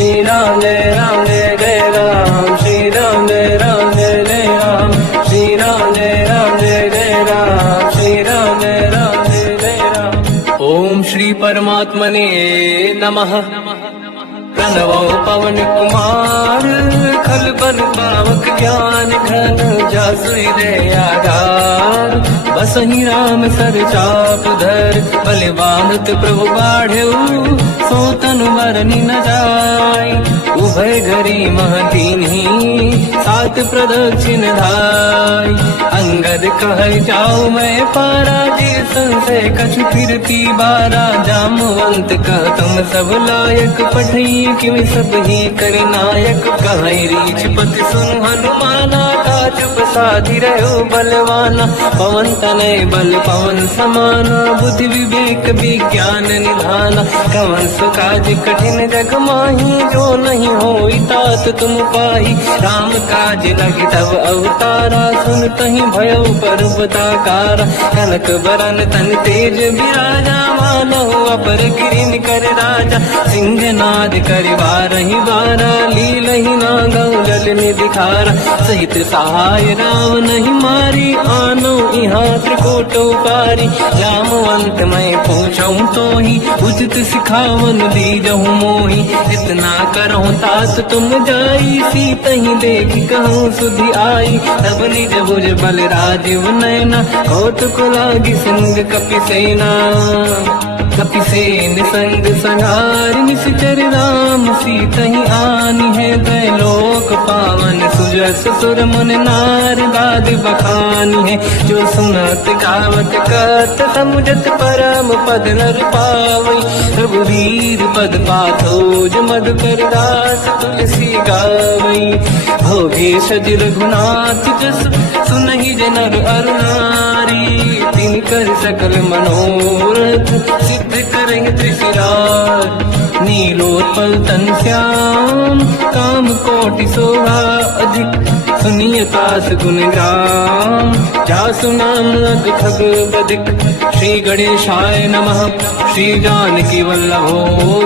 श्री राम जय जय राम, श्री राम जय जय राम, श्री राम जय जय राम, श्री राम जय जय राम। ओम श्री परमात्मने नमः। प्रणवो पवन कुमार, खल बल पावक ज्ञान घन, जासु हृदय आधार। बसहि राम सर चाप धर, बलवानत प्रभु बाढ़ऊ, सो तनु मरनि न जाय। उभय घरी महदीन्ही, सात प्रदक्षिण धाय। अंगद कह जाऊ मैं पारा, जी संशय कछु फिरती बारा। जामवंत कह तुम सब लायक, पठई किम सब ही कर नायक। कहीं रीछ पति सुन हनुमाना, काज प्रसादी रहो बलवाना। पवन तनय बल पवन समाना, बुद्धि विवेक विज्ञान निधाना। कवन सुकाज कठिन जग माही, जो नहीं होई तात तुम पाही। राम काज लगी तब अवतारा, सुन तहि भयो पर्वताकारा। कनक बरन तन तेज बिराजा, मानहु अपर गिरिन कर राजा। सिंहनाद करिवारहि बारा, लीलहि नागौ जल निधिखारा। सहित सहाय राम नहीं मारी, आनो इहाँ त्रिकोट उपारी। जामवंत मैं पूछऊँ तोहि, उचित सिखावन दीजहु मोहि। इतना करहु तात तुम जाई, सीतहि देख कहूँ सुधि आई। तब निज भुज बल राजीव नैना, कौतुक लागी सिंह कपिसेना। कपिसेन संग संहार, निश्चर राम सीतहि आनी है। त्रैलोक पावन सुजस सुर मुन नार, गाद बखानी है। जो सुनत गावत कत, समुझत परम पद नर पावई। रघुवीर पद पाथोज, मधुकर दास तुलसी गावई। भोगे सज रघुनाथ जस, सुनहि जनर अरु नारी। तिन कर सकल मनोरथ, सिद्ध करें त्रिशिरार। नीलोत्पल तन श्याम, काम कोटि शोभा अधिक। सुनिय तास गुण ग्राम, जासु नाम लग खग बदिक। श्री गणेशाय नमः। श्री जानकी वल्लभो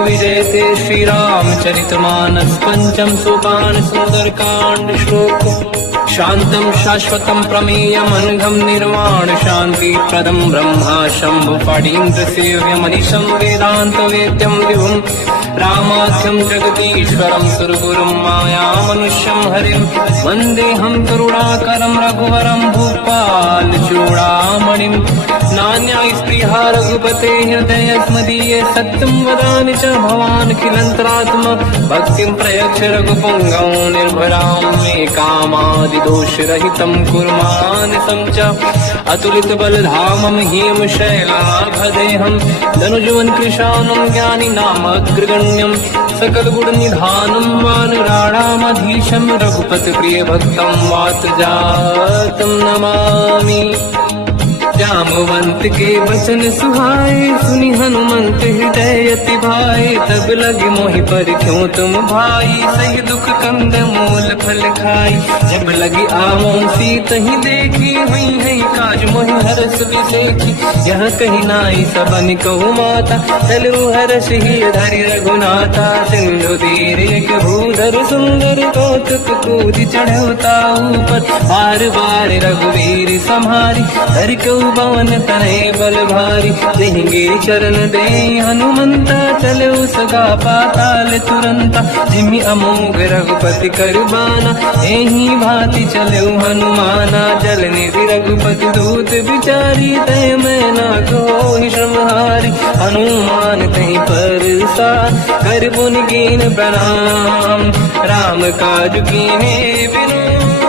विजयते, श्री रामचरित मानस। पंचम सोपान सुंदर कांड श्लोक। शांतं शाश्वतं प्रमेयम्, अनघं निर्वाण शांति प्रदं। ब्रह्मा शंभु फणीन्द्र सेव्यमनिशं, वेदांत वेद्यं विभुं। रामाख्यं जगदीश्वरं, सुरगुरुं मायामनुष्यं हरिं। वन्देऽहं करुणाकरं रघुवरं, भूपाल चूडामणिं। नान्या स्पृहा रघुपते हृदयस्मदीये, सत्यं वदामि च भवान् खिलन्तरात्मा। भक्तिं प्रयच्छ रघुपुङ्गं, निर्भरां मे कामादिदोषरहितं कुर्मानिसं च। अतुलित बलधामं हीम शैलाभदेहं, धनुजवन कृशानं ज्ञानी नामग्रगण्यं। सकल गुण निधानं वानराणामधीशं, रघुपति प्रिय भक्तं वात जातं नमामि। जामवंत के वचन सुहाए, सुनि हनुमंत हृदय अति भाए। तब लगे मोहि पर क्यों तुम भाई, सही दुख कंद मूल फल खाई। जब लगी आवों सीतहि देखी, हुई है काज मोहि हरस बिसेखी। यह कही नाई सबन कहु माता, चलु हरष ही धरि रघुनाथा। सिंधु तीर एक भूधर सुंदर, कौतुक कूदि चढ़ौता ऊपर। बार बार रघुवीर सम्हारी, धरि कऊ पवन तनय बल भारी। देंगे चरण दे हनुमंता, चले उसका पाताल तुरंता। जिमि अमोघ रघुपति कर बाना, एही भांति चले हनुमाना। जल निधि रघुपति दूत बिचारी, तय मैं ना कोहि श्रमहारी। हनुमान तहि परसा, कर पुनि कीन प्रणाम। राम काज कीन्हे बिनु,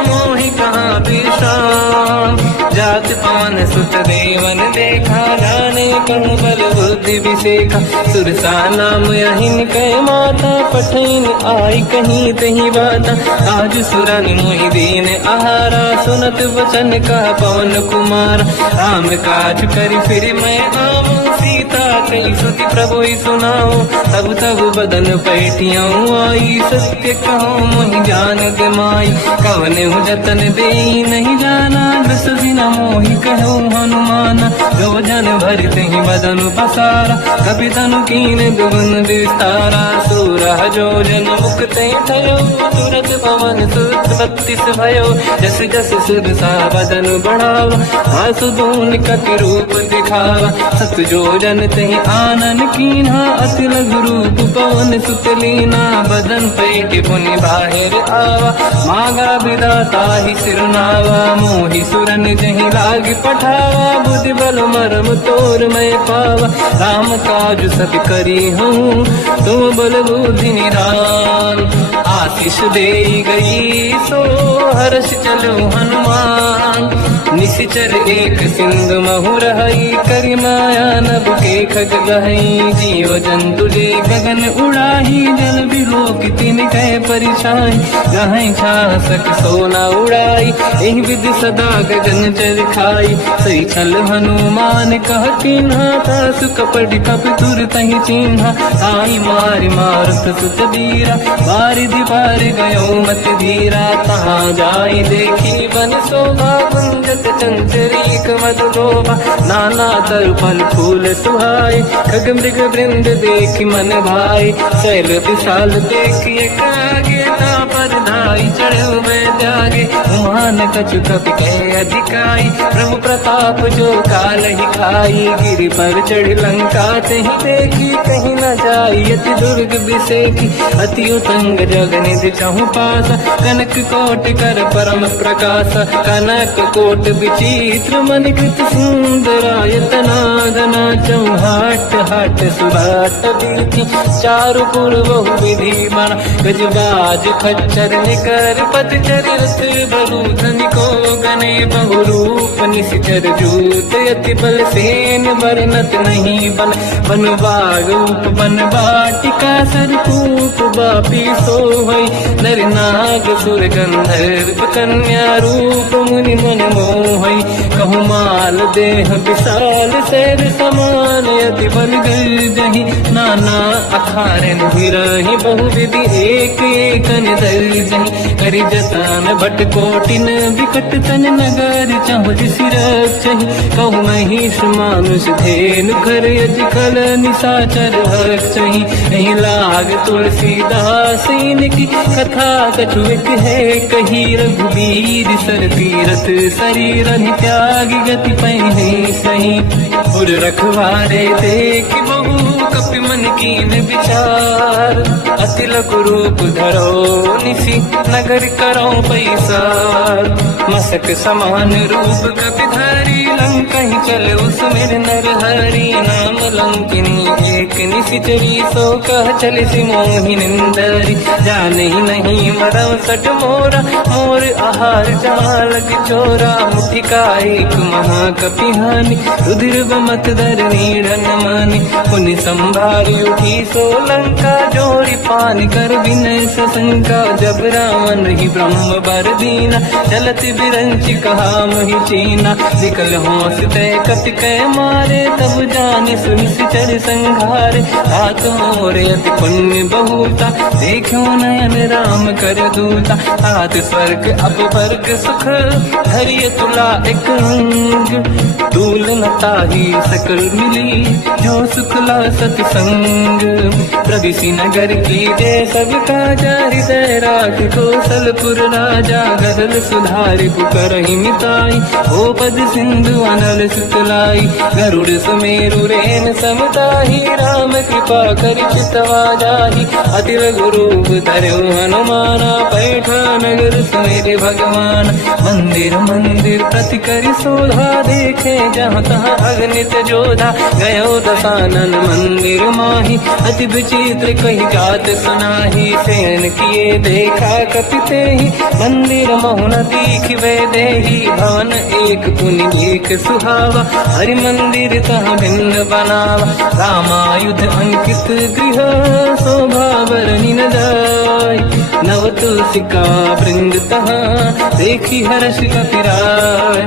मोहि कहाँ विश्राम। जात पान सुत देवन देखा, जाने कहूँ बल बुद्धि विसेखा। सुरसा नाम अहिन कह माता, पठैन आई कहीं तही बाता। आज सुरन मोहि दीन आहारा, सुनत वचन का पवन कुमार। राम काज करि फिर मैं आऊँ, सीता कई सुति प्रभु सुनाओ। तब तब बदन पैठियाँ आई, सत्य कहो मोहि जान माई। कवन जतन दे नहीं जाना, दस दिन मोहि कहो हनुमान। जो जन भरते ही बदन पसारा, कपि तनु कीन दुगुन विस्तारा। सूरह जो जन मुक्ते थयो, तुरत पवन सुत 32 भयो। जस जस सुरसा बदन बढ़ावा, आसु दून कपि रूप दिखावा। सत जो जन तहि आनन कीन्हा, अति लघु रूप पवन सुत लीना। बदन पैठ पुनि बाहिर आवा, मांगा विधाता ही सिरनावा। मोहि सुरन जहि लाग पठावा, बुद्धि बल मरम तोर मैं पावा। राम काज सब करी हूँ, तुम बल बुद्धि निधान। आशीष दे गई सो हर्ष चलो हनुमान। निश्चर एक सिंधु महु रहई, करि माया नभ के खग गहई। जीव जंतु जे गगन उड़ाही, जल बिलोक तिन कह परिछाई। जहाँ छासक सोना उड़ाई, एहि विधि सदा गगन चर खाई। सही छल हनुमान कह कीन्हा, तासु कपट कप तुर तहि चिन्हा। आई मारि मारुत सुत बीरा, बारिधि पार गयो मत धीरा। तहाँ जाई देखी बन शोभा, कुंजत चंचरीक मधु लोभा। नाना तरु फल फूल सुहाई, खग मृग वृंद देख मन भाई। शैल विशाल देखिए कागे, ना पर धाई चढ़ो मैं त्यागे। उमान कछु कपि कह अधिकाई, प्रभु प्रताप जो काल ही खाई। गिरि पर चढ़ लंका तहि देखी, कहीं न जाई अति दुर्ग बिसेकी। अति उतंग जग निधि चहु पासा, कनक कोट कर परम प्रकाश। कनक कोट विचित्र मणिकृत सुंदरायतना। घना चौहाट हाट सुभाट बीती, चारु पुर बहु विधि बना। गजबाज खच्चर निकर पतचर रथ बरु धनिको गने। बहु रूप निशिचर जूत, अति बल सेन वर्णत नहीं बन। बन बाग रूप बन बाटिका, सरकूप बापी सोहई। नर नाग सुर गंधर्व कन्या, रूप मुनि मन मोहई। कहु माल देह विशाल, शैर समान अति बल गर्जहि। नाना अखारन भिरहि, बहु विधि एक एकन दर्जहि। करि जतन भट कोटिन, विकट तन नगर चहु सिरचहि। कहु महिष मानुष धेनु, घर अजकल निशाचर हर्षहि। एहि लाग तुलसीदास इनकी, कथा कछु एक है कही। रघुबीर सर तीरथ शरीर त्यागी, गति पहि सही। उर रखवारे देख बहु, कपि मन कीन विचार। अति लघु रूप धरो निसी, नगर करो पैसार। मसक समान रूप कपि धरी, लंका ही चले उसमें नर हरि। नाम लंकिनी एक निशिचरी, सो कह चल सि मोहि निंदरी। जाने नहीं मरम सट मोरा, मोर आहार जाल चोरा। मुठिका एक महाकपि हानि, रुधिर बमत धर नीड़न मानि। पुनि संभारी उठी सो लंका, जोरी पानी कर विनय सशंका। जब रावण ही ब्रह्म बर दीना, चलत बिरंच कहा मोहि चीना। निकल होश तय कपि कह मारे, तब जानि सुनि सिचर संघारे। हाथ मोरे अति पुण्य बहुता, देखो नयन राम कर दूता। हाथ स्वर्ग अपवर्ग सुख, धरिय तुला एक अंग। दूल न ताहि सकल मिली, जो सुखला सतसंग। प्रविशि नगर की जय सब काजा, हृदय राख कौशलपुर राजा। गदल सुधारि पुकारहि मिताई, ओ पद सिंधु अनल सुतलाई। गरुड़ सुमेरु रेन समताहि, राम कृपा करि चितवा जाहि। अति लघु रूप धरऊ हनुमाना, पैठा नगर सुमेरे भगवान। मंदिर मंदिर प्रति करि शोधा, देखे जहाँ तहाँ अगणित जोधा। गयो दशानन मंदिर माहि, अति विचित्र कही जात सुनाही। सेन किए देखा कपि तेहि, मंदिर महु न दीखिबे देहि। भवन एक पुनि एक सुहावा, हरि मंदिर तहाँ भिन्न बनावा। रामायुध अंकित गृह, शोभा बरनि न जाय। नव तुलसी का वृंद तहाँ देखी हर्ष कपिराय।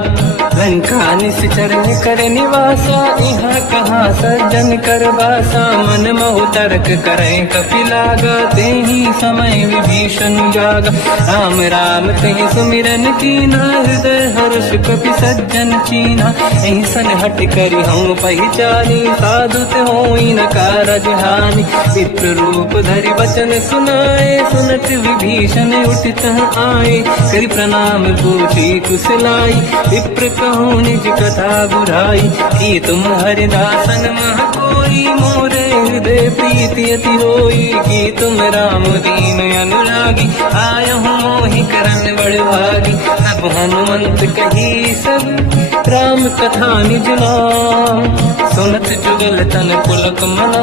लंका निश्चर कर निवासा यहाँ कहाँ सज्जन कर वासा। मन मोह तर्क करें कपिलागा तेहि समय विभीषण जागा। राम राम तेहि सुमिरन कीना हृदय हर्ष कपि सज्जन चीना। ऐसन हट करि हूँ पहचानी साधु ते होई न कारज हानि। विप्र रूप धरि वचन सुनाए सुनत विभीषण उठित आए। करि प्रणाम पूछी कुशलाई विप्र कहूँ निज कथा बुराई। कि तुम हरिदासन मह कोई मोरे हृदय प्रीति अति होई। कि तुम राम दीन अनुरागी आयहु मोहि करन बड़ भागी। तब हनुमंत कही सब राम कथा निज नाम। सुनत जुगल तन पुलक मना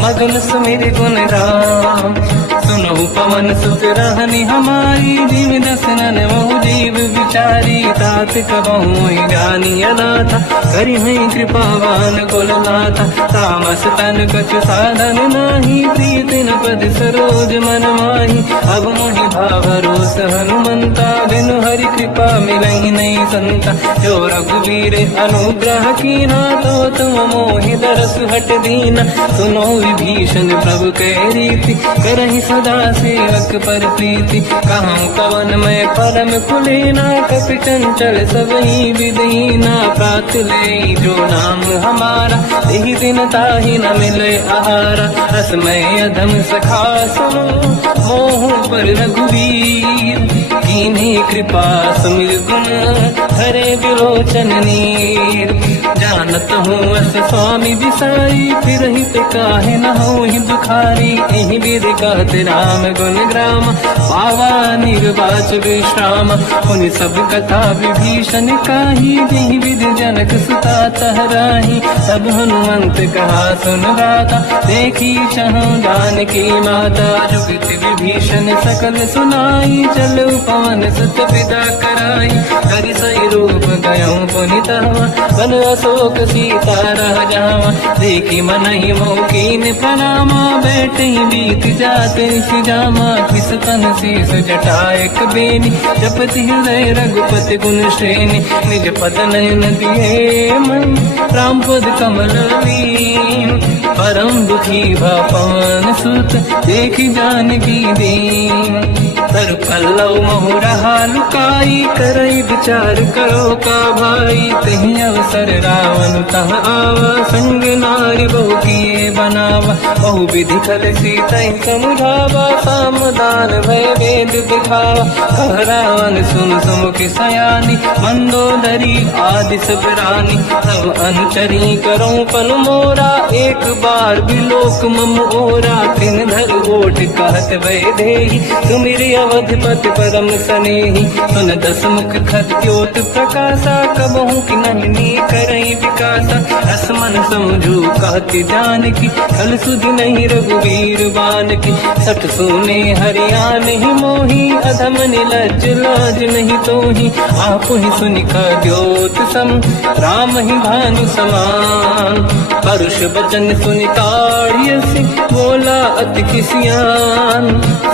मगन सुमिर गुण राम। सुनहु पवन सुत रहनि हमारी जीव दसनन मोह जीव विचारी। तात कबहु जानी अनाथा करि हैं कृपावान कुलनाथा। तामस तन कछु साधन नाही प्रीत न पद सरोज मन माही। अब मोहि भावरोस हनुमंता बिनु हरि कृपा मिलहि नहीं संता। जो रघुवीर अनुग्रह कीना तो तुम मोहि दरस हट दीना। सुनो विभीषण प्रभु के रीति करहि सदा सेवक पर प्रीति। कहूँ कवन मैं परम कुलीना कपि चंचल सबहि विदीना। प्रात ले जो नाम हमारा यही दिन ताहि न मिले आहारा। रसमय अधम सखा सुनो मोह पर रघुवीर। कीन्ही कृपा सुमिर गुण हरे विलोचन नीर। जानत हूँ अस स्वामी बिसाई फिर हित काहे न होहि दुखारी। एहि विधि कहत राम गुण ग्राम पावा निर्वाच विश्राम। उन सब कथा विभीषण काही जेहि विधि जनक सुता तहराही। तब हनुमंत कहा सुन गाता देखी चहु जानकी माता। जुगति विभीषण सकल सुनाई चलो पवन सुत पिता कराई। करि सही रूप गयऊँ पुनितवा बन अशोक सीता रह जावा। देखी मनहि मोह कीन प्रणामा बैठे बीत जाते सिजामा। किस तन शीस जटायक बेनी जपति हृदय रघुपति गुण श्रेणी। निज पद नयन दिए मन राम पद कमल लीन। परम दुखी भा पवन सुत देखी जानकी दीन। तर पल्लव मोह रहा लुकाई करई विचार करो का भाई। तहि अवसर रावण तह आवा संग नारी बहु किए बनावा। बहु विधि कर सीता समुझावा सामदान भय वेद दिखावा। कह रावण सुन सुमुख सयानी मंदोदरी आदि सब रानी। तब अनुचरी करो पन मोरा एक बार बिलोक मम ओरा। तीन धर ओट कहत भय देहि तुमिरि अवधपति परम सनेहि। सुन दस मुख खद्योत प्रकाशा कबहु कि नहिनी करई विकासा। असमन समझू कहती जानकी कल सुधि नहीं रघुवीर बानकी। सठ सुने हरियाण ही मोही अधम निलज लाज नहीं तोही। आप ही सुनि खद्योत सम राम ही भानु समान। परुष बचन सुनि ताड़ियसि बोला अति किसियान।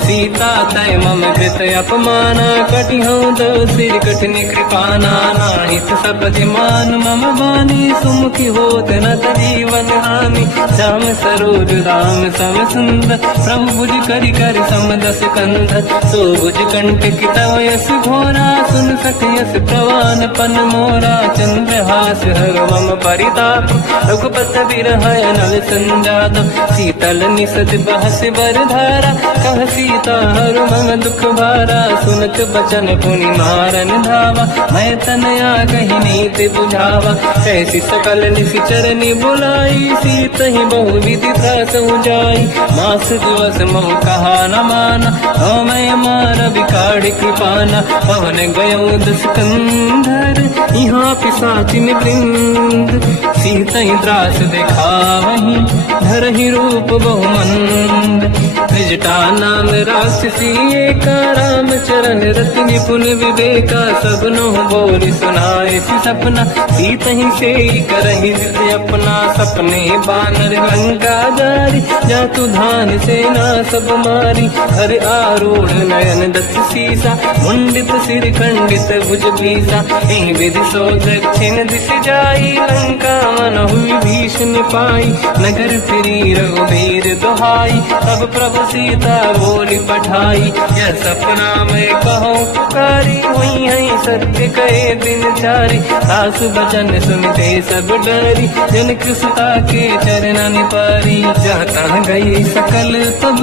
सीता तय मम कृत अपमाना कटिहूँ दो सिर कठिन कृपाना। नाहित सपति मान मम बानी सुमुखी होत न जीवन हानि। श्याम सरोज राम सम सुंदर प्रभु भुज करि कर समदस कंध। सो भुज कंठ तव यस घोरा सुन सखयस प्रवान पन मोरा। चंद्रहास हर मम परिताप रघुपत बिरह नल संजात। शीतल निसत बहस बरधारा कह सीता हर मम दुख भारा। सुनत बचन पुनि मारन धावा मैं तनया कही नीति बुझावा। ऐसी सकल निशिचरनि बुलाई सीत ही बहु विधि त्रास जाई। मास दिवस मोह कहा न माना तो मैं मार बिकाड़ कृपाना। पवन गयो दस कंधर यहाँ पिशाचिन वृंद। सीत ही त्रास दिखावहीं धरहि रूप बहुमंद। त्रिजटा नाम राक्षसी एका, राम चरण रति निपुण विवेका, सबनो बोल सुनाए सी सपना, सीत ही से करहि जिद अपना, सपने बानर लंका जारी, जातु धान सेना सब मारी, हर आरूढ़ नयन दस सीसा, मुंडित सिर खंडित भुज बीसा, एहि विधि सो दक्षिण दिश जाई, लंका मन हुई भीषण पाई, नगर फिरी रघुबीर दुहाई, तब प्रभु सीता बोली पठाई, यह सपना मैं कहूँ पुकारी, हुई है सत्य कहे दिन चारी, सास बचन सुनते सब डरी, जनक सुता के चरण पारी, जाता गई सकल तब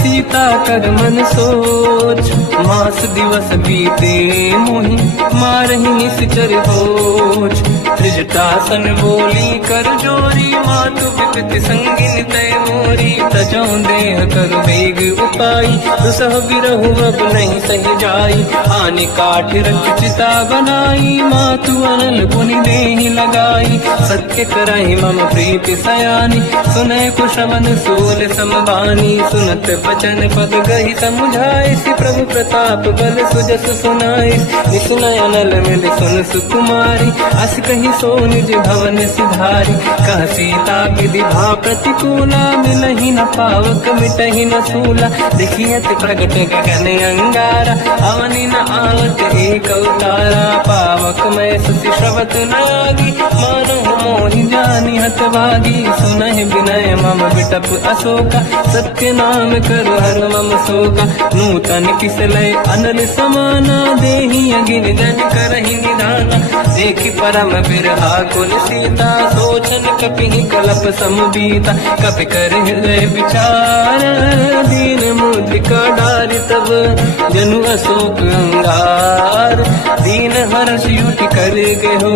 सीता कर मन सोच, मास दिवस बीते मोहि मारहि निश्चर होच, त्रिजटासन बोली कर जोरी, मातु विपति संगिन तय मोरी, तजौ देह कर वेग उपाई, दुसह बिरहु अब नहीं सही जाई, आने काठ रख चिता बनाई, मातु अनल पुनि देहि लगाई, सत्य कराई मम प्रीति सयानी, सुनय कुशवन सूल समबानी, सुनत बचन पद गहि समुझाए, सि प्रभु प्रताप बल सुजस सुनाई, निसुनय अनल मिल सुन सुकुमारी, अस कहि सो निज भवन सिधारी, कह सीता विधि भा प्रतिकूला, मिलहि न पावक मिटहि न सूला, देखियत प्रगट गगन अंगारा, अवनि न आवत एक अवतारा, पावक मैं सुति श्रवत न आगी, मानहु मोहि जानि हतभागी, सुनहि विनय मम विटप अशोका, सत्य नाम करु हर मम शोका, नूतन किसलय अनल समाना, देहि अगिन जन करहि निधाना, देखि परम बिरहा कुल सीता, सोचन कपिहि कलप समबीता, कपि कर हृदय विचार, दीन मुद्रिका डारि तब जनु अशोक अंगार, दीन हर्ष युति कर गेहु,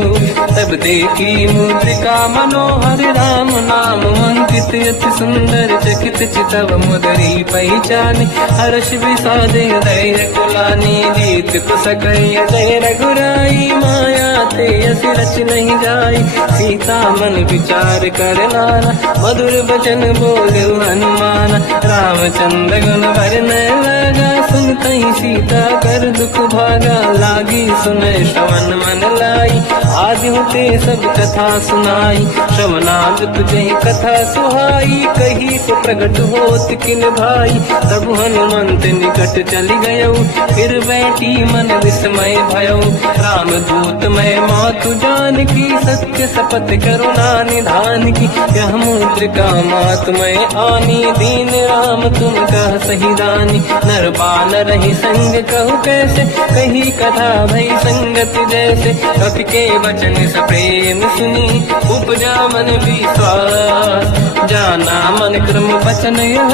तब देखी मुद्रिका मनोहर, राम नाम अंकित अति सुंदर, चकित चितव मुदरी पहचानी, हर्ष विषादे धैर्य कुलानी, जीत कुसकय जय रघुराई, माया ते अस रच नहीं जाई, सीता मन विचार कर नाना, मधुर बचन बोले हनुमान, रामचंद्र गुण वर्णय लगा, सुनतहि सीता कर दुख भागा, लागी सुनय श्रवण मन लाई, आदि होते सब कथा सुनाई, श्रवणाद तुझे कथा सुहाई, कही से प्रगट होत किन भाई, तब हनुमंत निकट चली गयो, फिर बैठी मन विस्मय भयो, राम दूत मैं मातु जान की, सत्य शपथ करुणा निधान की, यह मुद्रिका मात मैं आनी, दीन राम तुम कह सही दानी, नर बानर ही संग कहु कैसे, कही कथा भई संगत जैसे, कपि के वचन सप्रेम सुनी, उपजा मन विश्वास, जाना मन क्रम वचन यह,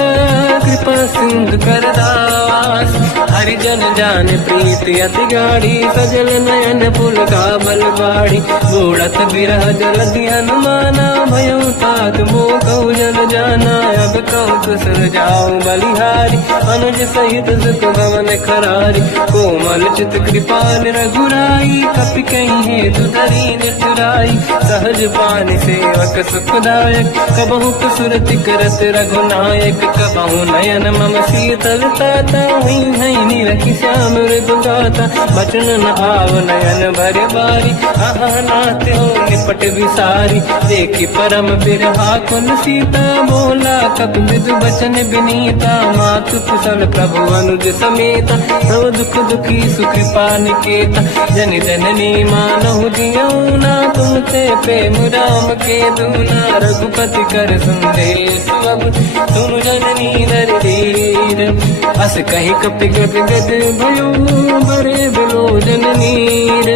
कृपा सिंधु कर दास, हरिजन जान प्रीति अति गाढ़ी, सजल नयन पुल का बल बाढ़ी, बूढ़त बिरह जल ध्यान माना, भयो तात मो कहु जल जाना, अब कहु कुशल जाओ बलिहारी, अनुज सहित सुख भवन खरारी, कोमल चित कृपाल रघुराई, कपि कहीं हेतु धरी निठुराई, सहज पान सेवक सुखदायक, कबहु कुसुरति करत रघुनायक, कबहु नयन मम शीतल ताता, हुई है निरखि श्याम मृदु गाता, बचन न आव नयन भर बारी, आहा नाथ हो निपट विसारी, देखि परम बिरहा कुल सीता, बोला कपि मृदु बचन विनीता, मातु कुशल प्रभु अनुज समेता, सब दुख दुखी सुख पानिकेता, जन जननी मानहु जियऊ ना, तुम ते प्रेम राम के दूना, रघुपति कर संदेश अब तुम जननी नर धीर, अस कहि कपि गद गद भयो, बरे बिलोचन नीर,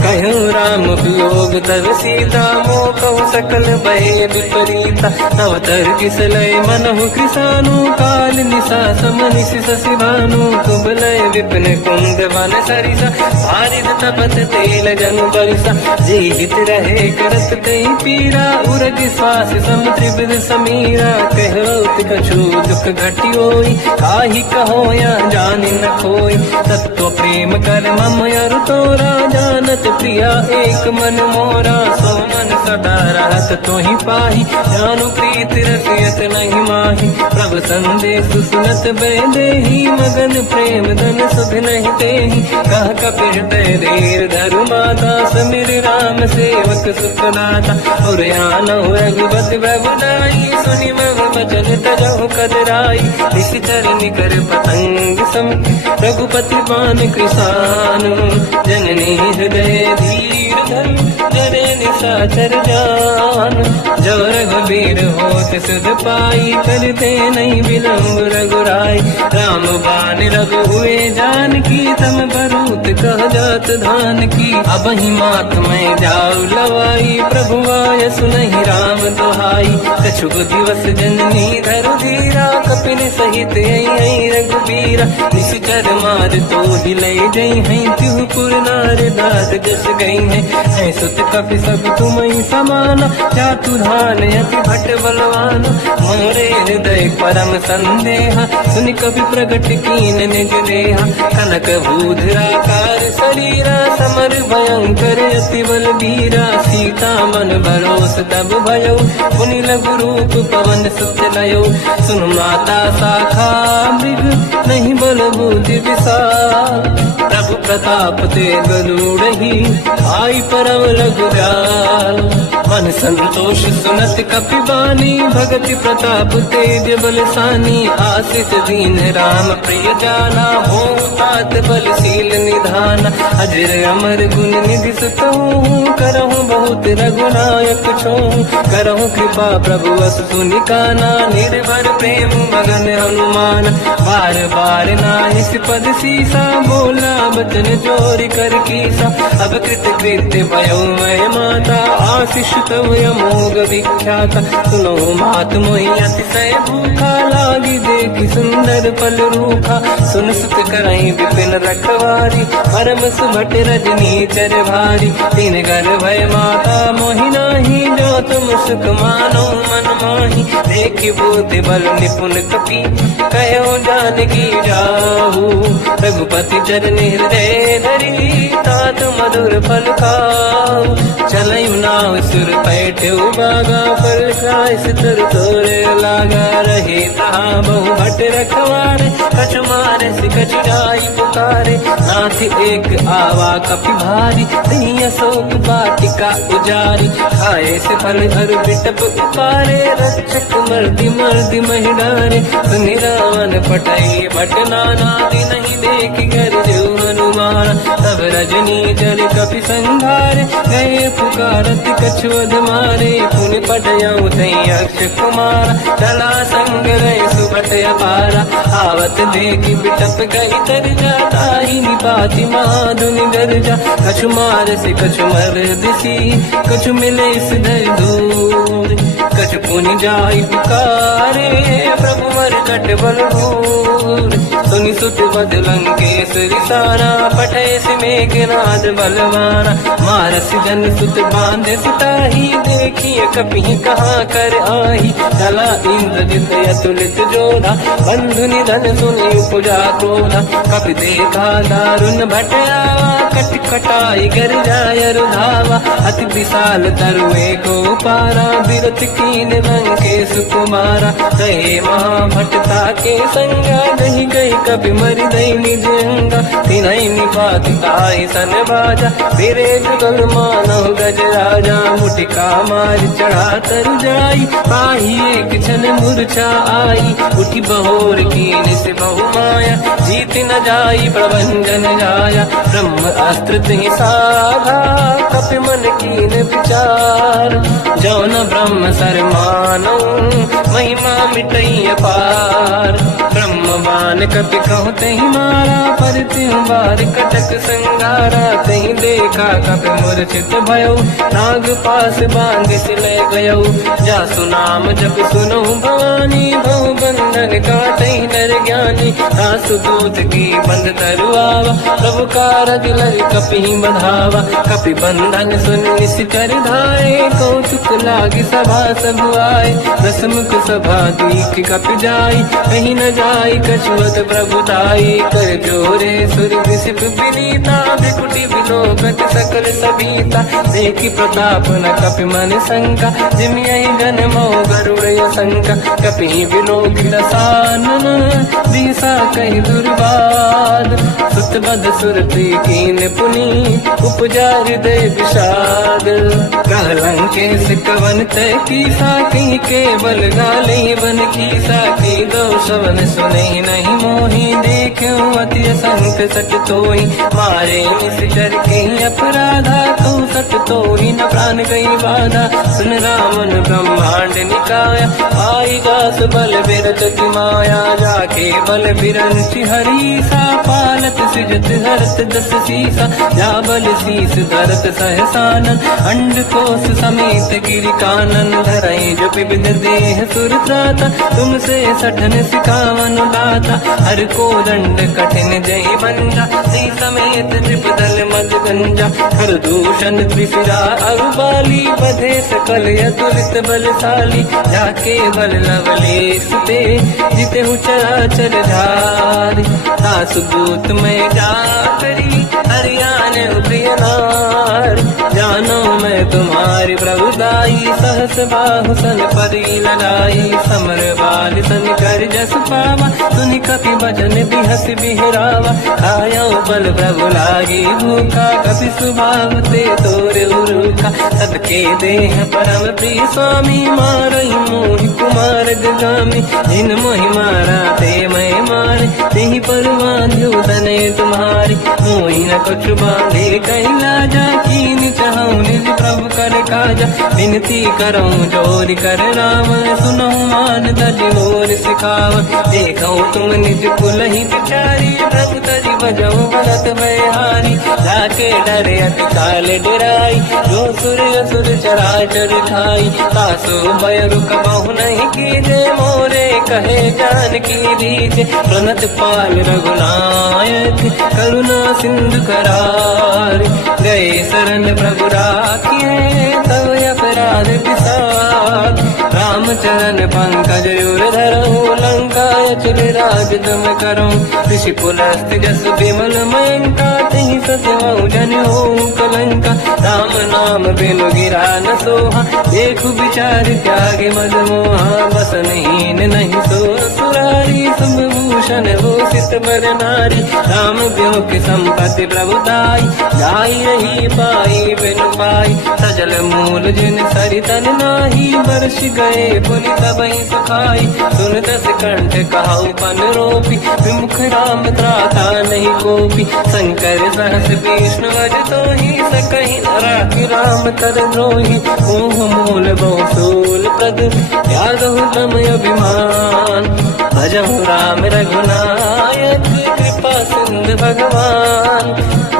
कहु राम वियोग तब सीता, मोह कहु सकल भय विपरीता, तव तर किसलय मनहु कृसानु, काल निशा समनिश शशि भानु कुबलय विपिन कुंद वन सरिसा भारित तपत तेल जनु बरिसा जीवित रहे करत कई पीरा उरग श्वास सम त्रिविध समीरा कहत कछु दुख घटियोई काहि कहो या जानि न खोई तत्व प्रेम कर मम अरु तोरा जानत प्रिया एक मन मोरा सो मन सदा रहत तोहि पाही जानु प्रीत रसियत नहीं माही प्रभु संदेश सुनत बेदेही मगन प्रेम धन सुध नहीं तेहि कह कपि हृदय धीर धरु माता समिर राम सेवक सुख दाता और आनहु रघुपति बहुदाई सुनि मग बचन तजहु कदराई निश्चर निकर पतंग सम रघुपति बान कृषानु जननी हृदय धीर धरु जरे निशाचर जान जो रघुबीर होत सुध पाई करते नहीं विलम्ब रघुराई राम बान रघु हुए जान की तम भरूत कह जात धान की अब ही मात में जाऊ लवाई प्रभु आय सुनहि राम दुहाई कछुक दिवस जननी धरु धीरा कपिन सहित आई रघुबीरा निश्चर मार तो हिले जई हैं तिहु पुर नार दाद जस गई है सुत कपि सब तुम ही समाना चातु धान अति भट बलवान मोरे हृदय परम संदेहा सुनि कपि प्रगट कीन निज देहा कनक भूधराकार शरीरा समर भयंकर अति बल बीरा सीता मन भरोस तब भयो पुनि लघु रूप पवन सुत लयो सुन माता शाखा मृग नहीं बल बुद्धि विशाल प्रभु प्रताप ते गरुड़हि आई परम रघुराल मन संतोष सुनत कपि बानी भगति प्रताप तेज बलसानी आशीष दीन राम प्रिय जाना हो तात बलशील निधान अजर अमर गुण निधि सुतहु करहु बहुत रघुनायक छोहु करहु कृपा प्रभु अस सुनि काना निर्भर प्रेम मगन हनुमान बार बार नाहिस पद सीसा बोला बचन जोर कर कीसा अब कृत कृत्य भयो मैं माता आशीष तव अमोघ विख्याता सुनो मात मोहि अतिशय भूखा लागी देखि सुंदर पल रूखा सुन सुत करई विपिन रखवारी परम सुभट रजनी चर भारी तीन घर भय माता मोहि नाही जो तुम सुख मानो मन माही देखि बुद्धि बल निपुण कपि कहो जानकी जाहू रघुपति चरण हृदय धरी तात मधुर फल खाऊ चलई नाव सुर पैठे बागा फल खाय सितर तोरे लागा रहे तहाँ बहु भट रखवारे कछु मारे से कछु जाई पुकारे नाथ एक आवा कपि भारी नहीं अशोक वाटिका उजारी खाए से फल हर बिटप उपारे रक्षक मर्दि मर्दि महिडारे सुनि रावण पटई भट नाना दि नहीं देख कर जो हनुमान तब रजनी जल कपि संघारे गए पुकारत कछुअध मारे पुन पटयऊ तई अक्ष कुमार चला संग रहे सुभट अपारा आवत देखि बिटप गई तर जाता ही निपाति माधुनि गर्जा कछु मार से कछु मर दिसी कछु मिले सिधर दूर कछु पुनि जाई पुकारे प्रभु मर कट बल भूर सुनि सुत बद लंकेश रिसाना पठे से मेघनाद बलवाना मारस जन सुत बांध सिताही देखिए कपि कहाँ कर आही चला इंद्रजित अतुलित जोधा बंधु निधन सुनि उपजा क्रोधा कपि देखा दारुण भटया कट कटाई गर जाय रुधावा अति विशाल तरुए को पारा विरत कीन लंकेश कुमारा कहे महाभटता के संगा दही गई कपि मरि दई निज अंगा तिनहि निपाति ताहि सन बाजा फिरे जुगल मानव गज राजा मुटिका मार चढ़ा तर जाई पाही एक क्षण मूर्छा आई उठी बहोर कीन से बहु माया जीत न जाई प्रभंजन जाया ब्रह्म अस्त्र तिहि साधा कपि मन कीन विचार जौन ब्रह्म सर मानो महिमा मिटई अपार ब्रह्म बान कपि कहु तहि मारा पर तिहु बार कटक संगारा तहि देखा कपि मूर्छित भयो नाग पास बांध सिले गयो जासु नाम जप सुनहु भवानी बहु बंधन काटहि नर ज्ञान जाने, दास दूत की बंद तरुआवा, प्रभु कारज लय कपि बंधावा। कपि बंधन सुन निश्चर धाये, कौतुक लागी सभा सब आए। दसमुख सभा दीख कपि जाई, कहीं न जाई कछुअत प्रभु दाई। कर जोरे सुर विसिप विनीता, बिकुटी विलोकत सकल सबीता। देखी प्रताप न कपि मन शंका, जिमियहि गण मोह गरुड़ शंका। कपि विलोकित सानन, दिशा कहि दुर्बाद। सुत बद सुरति कीन पुनी, उपजा हृदय विषाद। कहलंकेश कवन तय कीसा, कहीं केवल गाले बन कीसा। की दो शवन सुने नहीं मोहि, देखे अति संत सट तोहि। मारे निश्चर के अपराधा, तो सट तोहि न प्राण गई बाधा। सुन रामन ब्रह्मांड निकाया, आई दास बल बिरचति माया। जाके बल बिरंचि हरीसा, पालत सिजत हरत दस सीसा। जा बल शीस धरत सहसानन, अंड कोश समेत गिरि कानन। धरई जो विविध देह सुर त्राता, तुमसे सठन सिखावन दाता। हर को दंड कठिन जय बंजा, सी समेत त्रिपदल मद गंजा। हर दूषण त्रिशिरा अरुबाली, बधे सकल अतुलित बलशाली। जाके बल लवलेश ते, जिते चराचर धारी। दास दूत में जाकरी, हरियाने प्रिय नार। जानो मैं तुम्हारी प्रभुदाई, सहस बाहु सन परी लड़ाई। समर बाल सन कर जस पावा, सुनि कपि भजन बिहस बिहरावा। खायो बल प्रभु लागी भूखा, कपि स्वभाव ते तोरे उरुखा। सबके देह परम प्रिय स्वामी, मारई मोहि कुमार गगामी। जिन मोहि मारा ते मैं मारे, तेहि पर बांध्यो तने तुम्हारी। मोहि न कछु बांधे कैलाजा, कीन चाहूं निज प्रभु कर काजा। विनती करऊं जोर कर राम, सुनऊं मान तज मोर सिखाव। देखऊं तुम निज कुल ही बिचारी, प्रभु तज भजऊं भरत भयहारी। जाके डरे अति काल डराई, जो सुर असुर चराचर खाई। तासु भय रुक बहु नहीं कीजे, मोरे कहे जान की दीजे। प्रणत पाल रघुनायक, करुणा सिंधु करार। गए शरण प्रभु राखिए, तव अपराध विसार। रामचरण पंकज उर धरऊं, लंका अचल राज तुम करूं। ऋषि पुलस्त जस विमल मयंका, तिहि ससवं जन होऊं कलंका। राम नाम बिनु गिरा न सोहा, देखु विचार त्यागे मद मोहा। बसनहीन नहीं सो सुरारी, शुभ भूषण भूषित बर नारी। राम ब्यों की संपत्ति प्रभुताई, जाई रही पाई बिनु पाई। सजल मूल जिन सरितन नाही, वर्ष गए पुनि तबहि सुखाई। सुन दस कंठ कहाऊ पन रोपी, विमुख राम त्राता नहीं कोपी। शंकर सहस विष्णु अज तोहि, सकहि न राखि राम कर द्रोही। मोह मूल बहु सूल प्रद, त्यागहु तम अभिमान। भजहु राम रघुनायक, कृपा सिंधु भगवान।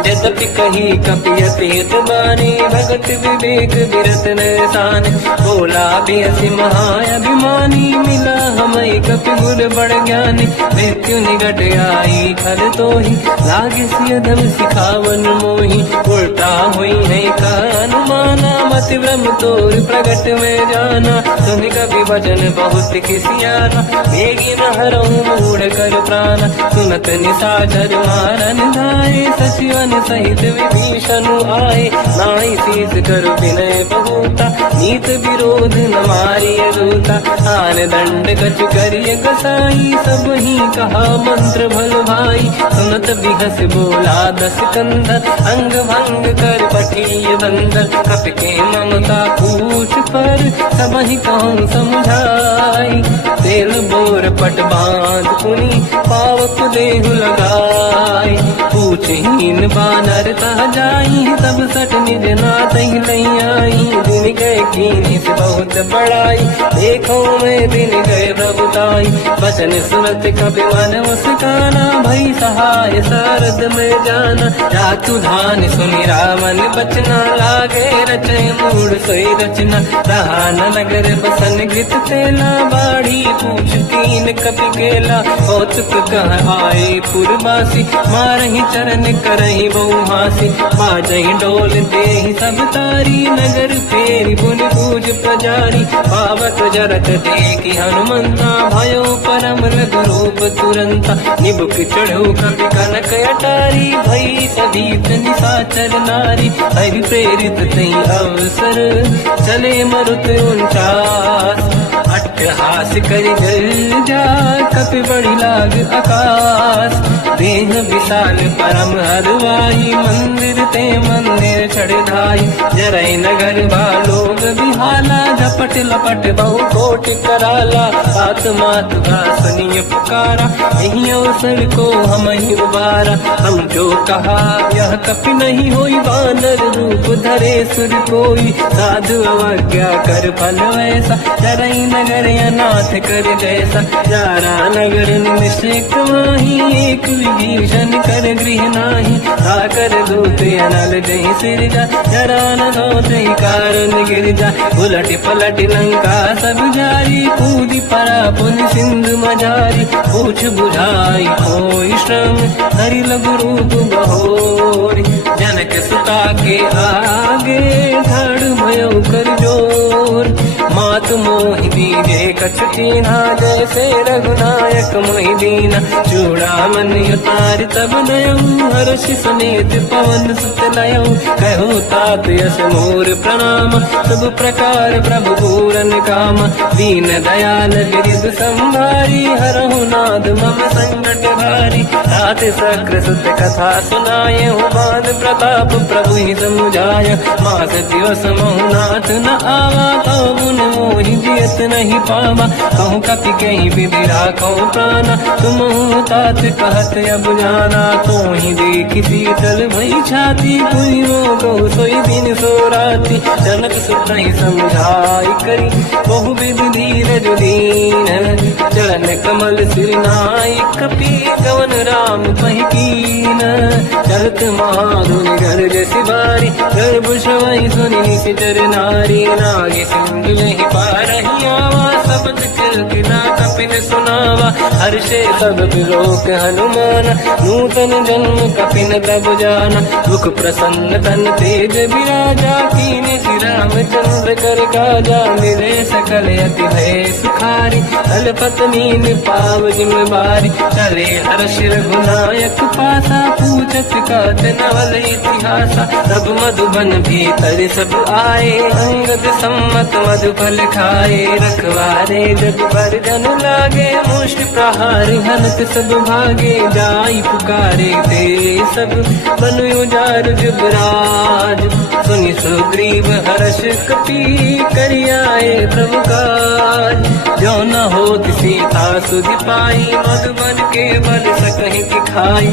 यद्यपि कही कपि अतीत बानी, भगत विवेक विरत नैसान। बोला बियसि महाअभिमानी, मिला हमें कपि गुर बड़ ज्ञानी। मृत्यु निकट आई खल तोहि, लागे सियधम सिखावन मोहि। उल्टा हुई है का अनुमाना, मति ब्रह्म तोर प्रगट में जाना। सुनि कपि वचन बहुत किसियाना, बेगी न हरऊं मूढ़ कर प्राण। सुनत निशाचर मारन धाये, सचिवन सहित विभीषण आए। नाई शीस कर विनय बहुता, नीत विरोध न मारिय दूता। आन दंड कछ करिय कसाई, सब ही कहा मंत्र भल भाई। सुनत बिहस बोला दस कंधर, अंग भंग कर पठिय बंदर। कपि के ममता पूछ पर, सब ही कहूँ समझाई। तेल बोर पट बांध पुनि, पावक देहु लगाई। पूछहीन बानर तह जाई, तब सट निज नाथ ही नहीं आई। दिन गए कीनी से बहुत बड़ाई, देखो मैं दिन गए प्रभुताई। बचन सुनत कपि मन मुस्काना, भई सहाय सारद में जाना। जातु धान सुनि रावण बचना, लागे रचे मूढ़ सोई रचना। रहा न नगर बसन गृत तेला, बाढ़ी पूछ कीन कपि केला। कौतुक कह आए पुरवासी, मारही चरण करही बहु हासी, बाजही डोल देहि सब तारी, नगर फेरी बुन पूज प्रजारी, पावत जरत देखी हनुमंता, भयो परम लघु रूप तुरंता, निबुक चढ़ो कपि कनक अटारी, भई सभीत निशाचर नारी, हरि प्रेरित तई अवसर, चले मरुत 49, अट्टहास करि जल जा, कपि बड़ी लाग आकाश, देह विशाल परम हरवाई, मंदिर ते मंदिर चढ़ धाई, जरई नगर बालोग बिहाला, झपट लपट बहु कोटि कराला, सात मात का सुनिय पुकारा, यही अवसर को हम ही उबारा, हम जो कहा यह कपि नहीं होई, वानर रूप धरे सुर कोई, साधु अवज्ञा कर फल वैसा, जरई नगर अनाथ कर जैसा, जारा नगर निश्चित माही, एक विभीषण कर गृह नाही, आकर दूत अनल जही सिर जा, जरा न दो कारण गिर जा, उलट पलट लंका सब जारी, कूदी परा पुन सिंधु मजारी, पूछ बुझाई कोई श्रम, हरि लघु रूप बहोरी, जनक सुता के आगे ठाड़ भयो कर जोर, मात मोहि दीजे कछ कीन्हा, जैसे रघुनायक मोहि दीना, चूड़ामन उतार तब नयऊ, हर्षि समेत पवन सुत नयऊ, कहो तात यस मोर प्रणाम, सब प्रकार प्रभु पूरन काम, दीन दयाल गिरिध संभारी, हरहु नाद मम संकट भारी, तात सक्र सुत कथा सुनाय, बान प्रताप प्रभु ही समुझाय, मास दिवस महु नाथ न आवा, कहो गुण मोहि जियत नहीं पावा, कहूँ कपि कहीं विधि राखो प्राणा, तुम तात कहत अब जाना, तो ही देखी शीतल भई छाती, पुइयो को सोई दिन सो राती, जनक सुत ही समझाई करी, बहु विधि धीरज दीन, चरण कमल सिर नाई, कपि गवन राम पहि कीन, चलत महाधुनि गर्ज सिबारी, गर्भ श्रवहि सुनि निशिचर नारी, नागे सिंधु नहीं पारही आवा, शब्द किलकिला कपिन सुनावा, हर्षे सब लोक हनुमाना, नूतन जन्म कपिन तब जाना, मुख प्रसन्न तन तेज विराजा, कीने श्री रामचंद्र कर काजा, मिले सकल अति भय सुखारी, अल्पत मीन पाव जिम बारी, चले हर्ष रघुनायक पासा, पूछत कात नवल इतिहासा, सब मधुबन भीतर सब आए, अंगद सम्मत मधुफल खाए, रखवारे जग पर जन लागे, मुष्ट प्रहार हनत सब भागे, जाई पुकारे ते सब बन उजार जुबराज, सुनि सुग्रीव हर्ष कपि करियाए प्रभु काज, जो न होत सीता सुधि पाई, मधुबन के बल सकहि दिखाई,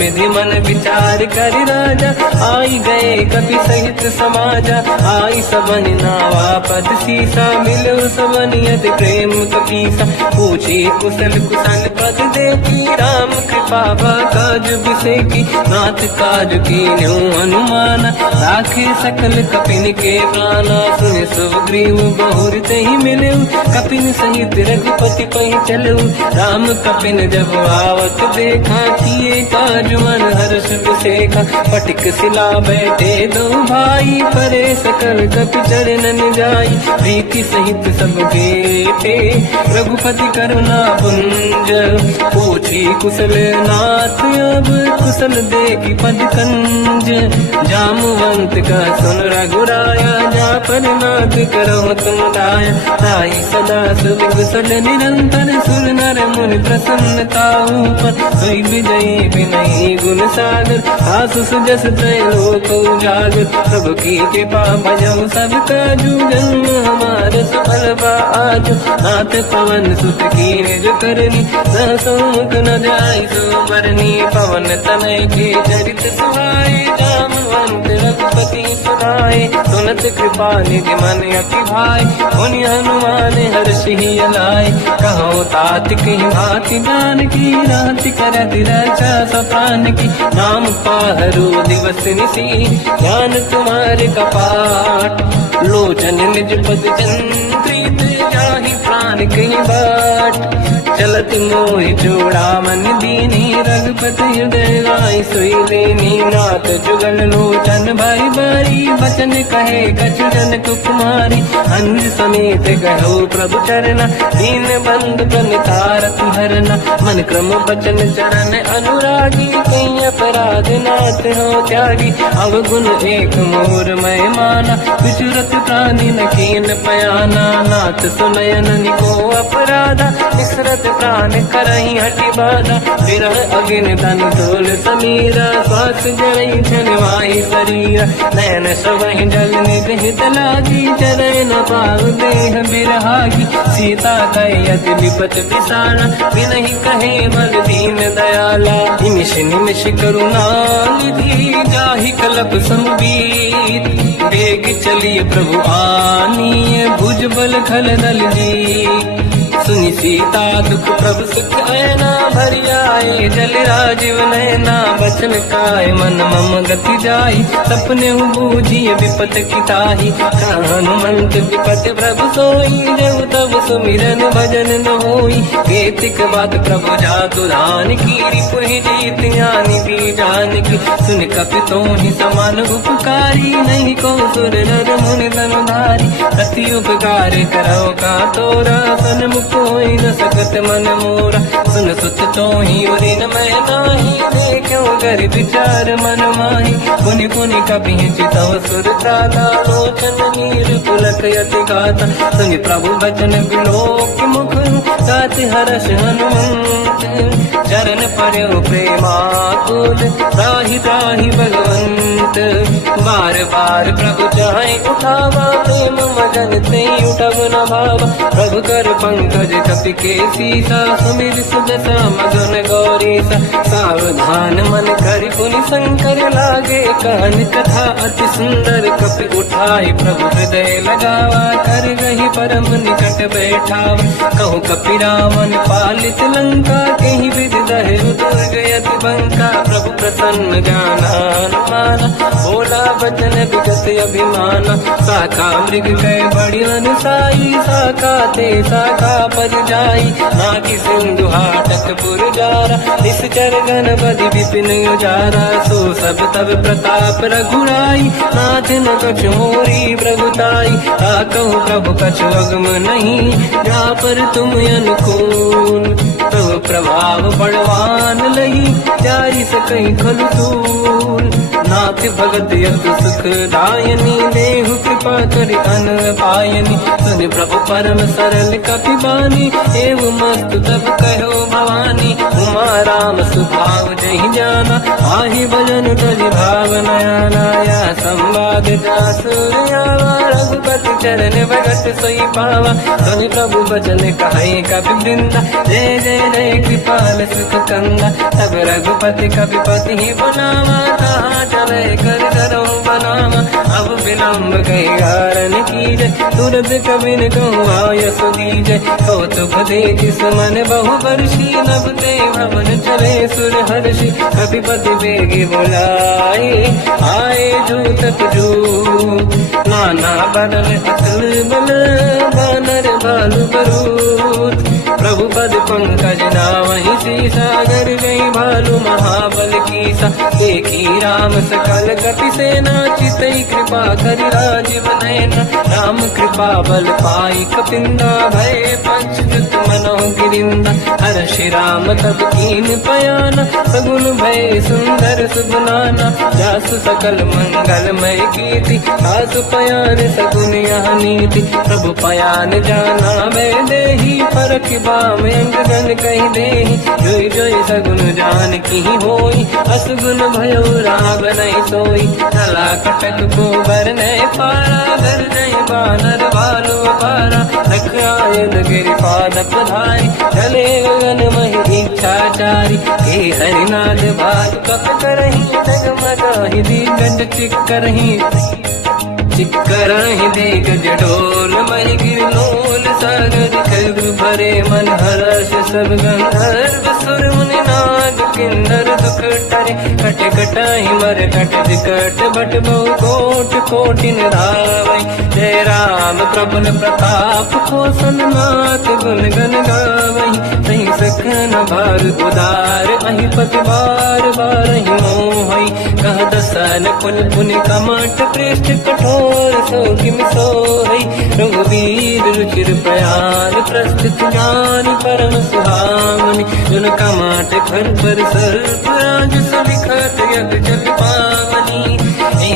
विधि मन विचार कर राजा, आई गए कपि सहित समाजा, आई सबन नावा पद सीसा, मिलो सबन यद प्रेम कपीसा, पूछी कुशल कुशल पद देखी, राम कृपा काज बिसेकी, नाथ काज कीन्यो हनुमाना, राखे सकल कपिन के प्राणा, सुनि सुग्रीव बहुर तहि मिलऊ, कपिन सहित रघुपति पहि चलऊ, राम कपिन जब आवत देखा, किए काज मन हर्ष बिसेखा, पटिक सिला बैठे दो भाई, परे सकल कपि चरणन जाई, प्रीति सहित सब बेटे, रघुपति करुणा पुंज, पूछी कुशल नाथ अब कुशल देखी पद कंज, जामवंत का सुन रघुराया, जा पर नाथ करो तुम दाया, ताई सदा सुविकुशल निरंतर, सुर नर मुनि प्रसन्नता ऊपर, सोई विजयी विनयी गुण सागर, आसु सुजस त्रैलोक उजागर, प्रभु की कृपा भजऊ सब काजू, जन्म हमार सफल बा आजू, नाथ पवन सुत की निज करनी, सहसो मुख न जाय सो बरनी, पवन तनय के चरित सुहाए, जामवंत रघुपति सुनाए, सुनत कृपा निधि मन अति भाई, मुनि हनुमान हर्षि लाए, कहो तात कहीं भांति जान की, राति करत रक्षा सपान की, नाम पाहरो दिवस निसी, ज्ञान तुम्हारे कपाट, लोचन निज पद चंद्रित, जाहि प्राण कई बाट चलत मोहि चूड़ामन दीनी रघुपति हृदय राय सोई लेनी नाथ जुगल लोचन भाई बारी बचन कहे कछु जन कुमारी अंज समेत कहो प्रभु चरना दीन बंधु प्रणितार तुहरना मन क्रम बचन चरण अनुरागी कई अपराध नाथ हो त्यागी अवगुण एक मोर मैं माना विचुरत प्राणी न कीन पयाना नाथ सुनयन निको अपराधा निसरत प्राण करही हटि बाधा विरह अगिन तन तोल समीरा श्वास जरई छनवाई शरीर नयन सबहि जल निज हित लागी चरण न पाव देह बिरहागी सीता कहे अति विपत विसारा विनहि कहे मन दीन दयाला निमिष निमिष करुणा निधि जाहि कलप संबीत वेग चलिए प्रभु आनीय भुज बल खल दल जी सुनि सीता दुख प्रभु सुख ऐना भर जाए जल राजीव नैना बचन काय मन मम गति जाई सपने बूझिए विपत किताही हनुमंत विपत प्रभु सोई जब तब सुमिरन भजन न होई केतिक बात प्रभु जातु दान की रिपुहि जीत ज्ञानी दी जान की सुन कपितों ही समान उपकारी नहीं को सुर नर मुनि धनुधारी अति उपकार करो का तोरा सन्मुख कोई न सकत मन मोरा सुन सुत तो ही उरी न मैं नाही देखो कर विचार मन माही पुनि पुनि कपि चितव सुर त्राता लोचन नीर पुलक यति गाता सुनि प्रभु बचन बिलोक मुख गात हर्ष हनुमंत चरण पर्यो प्रेमाकुल त्राहि त्राहि भगवंत बार बार प्रभु चाहे उठावा प्रेम मगन ते उठब न भावा प्रभु कर पंकज कपि के सीसा सुमिर सुदशा मगन गौरीसा सावधान मन कर पुनि शंकर लागे कहन कथा अति सुंदर कपि उठाई प्रभु हृदय लगावा कर गही परम निकट बैठावा कहु कपि रावण पालित लंका कहीं विधि दहे दुर्ग यति बंका प्रभु प्रसन्न जाना माना बोला बचन विगत अभिमाना साखा मृग गए बड़ी अनुसाई साखा ते साखा पर जाई नाकि सिंधु हाटक पुरजारा निश्चर गण बदि विपिन उजारा सो सब तब प्रताप रघुराई नाथ न कछ मोरी प्रभुताई कहु प्रभु कछु अगम नहीं जा पर तुम अनुकूल प्रभु प्रभाव बड़वान लही जारी सकई खलु तूल नाथ भगत यत सुख दायनी देहु कृपा करि अन पायनी सुनि प्रभु परम सरल कपि बानी एव मस्तु तब कहो भवानी उमा राम सुभाव जहि जाना आहि भजन तजि भाव नयाना या संवाद जासु आवा रघुपति चरण भगत सोई पावा सुनि प्रभु बचन कहे कपि वृंदा जय जय जय कृपाल सुख कंदा तब रघुपति कपिपति ही बनावा कहाँ चले कर करो बनावा अब विलम्ब कई कारण कीजय तुरंत कबिन कहूँ आयस दीजय कौतुक देख मन बहु वर्षी नभ ते भवन चले सुर हर्षि कपिपति बेगी बुलाए आए जूतक जू नाना बदल अकल बल बानर भालु बरूद प्रभु पद पंकज नावहि सीसा गर गई भालू महाबल कीसा एक ही राम सकल कपि सेना चितई कृपा करि राजीव नयना राम कृपा बल पाई कपिंदा भय पंचजुत मनो गिरिंदा हर श्री राम तब कीन पयाना सगुन भय सुंदर सुगुनाना जासु सकल मंगलमय कीर्ति आसु पयान सगुन यहाँ नीति प्रभु पयान जाना मैं देही फरक बाम अंगन कही देही जोई जोई सगुन जान की होई असगुन भयो राग नहीं सोई चला कटक को बर नहीं पारा घर नहीं बानर भालू पारा रख आय गिरि पाद पधारी चले गगन मही इच्छाचारी हे हरिनाथ भाग कप करही डगमगाहि दीगंड चिक्करही चिक्करहि दीग जडोल मही गिरलोल सागर खग भरे मन हर्ष सब गंधर्व सुर मुनि नाग किन्नर दुख टरे कट कटाहि मर कट विकट बट बहु कोट कोटि निधावै जय राम प्रबल प्रताप लाखों सन्नाथ गुण गन गावही, तही सखन भार उदार अहि पति बार बार ही मोहई। कह दसन कुल पुनि कमठ पृष्ठ कठोर सो किम सोहई, रघुवीर रुचिर प्रयाण प्रस्तुत ज्ञान परम सुहामनि। जुन कमठ खर पर सर्प राज सविखत यग जल पावनी,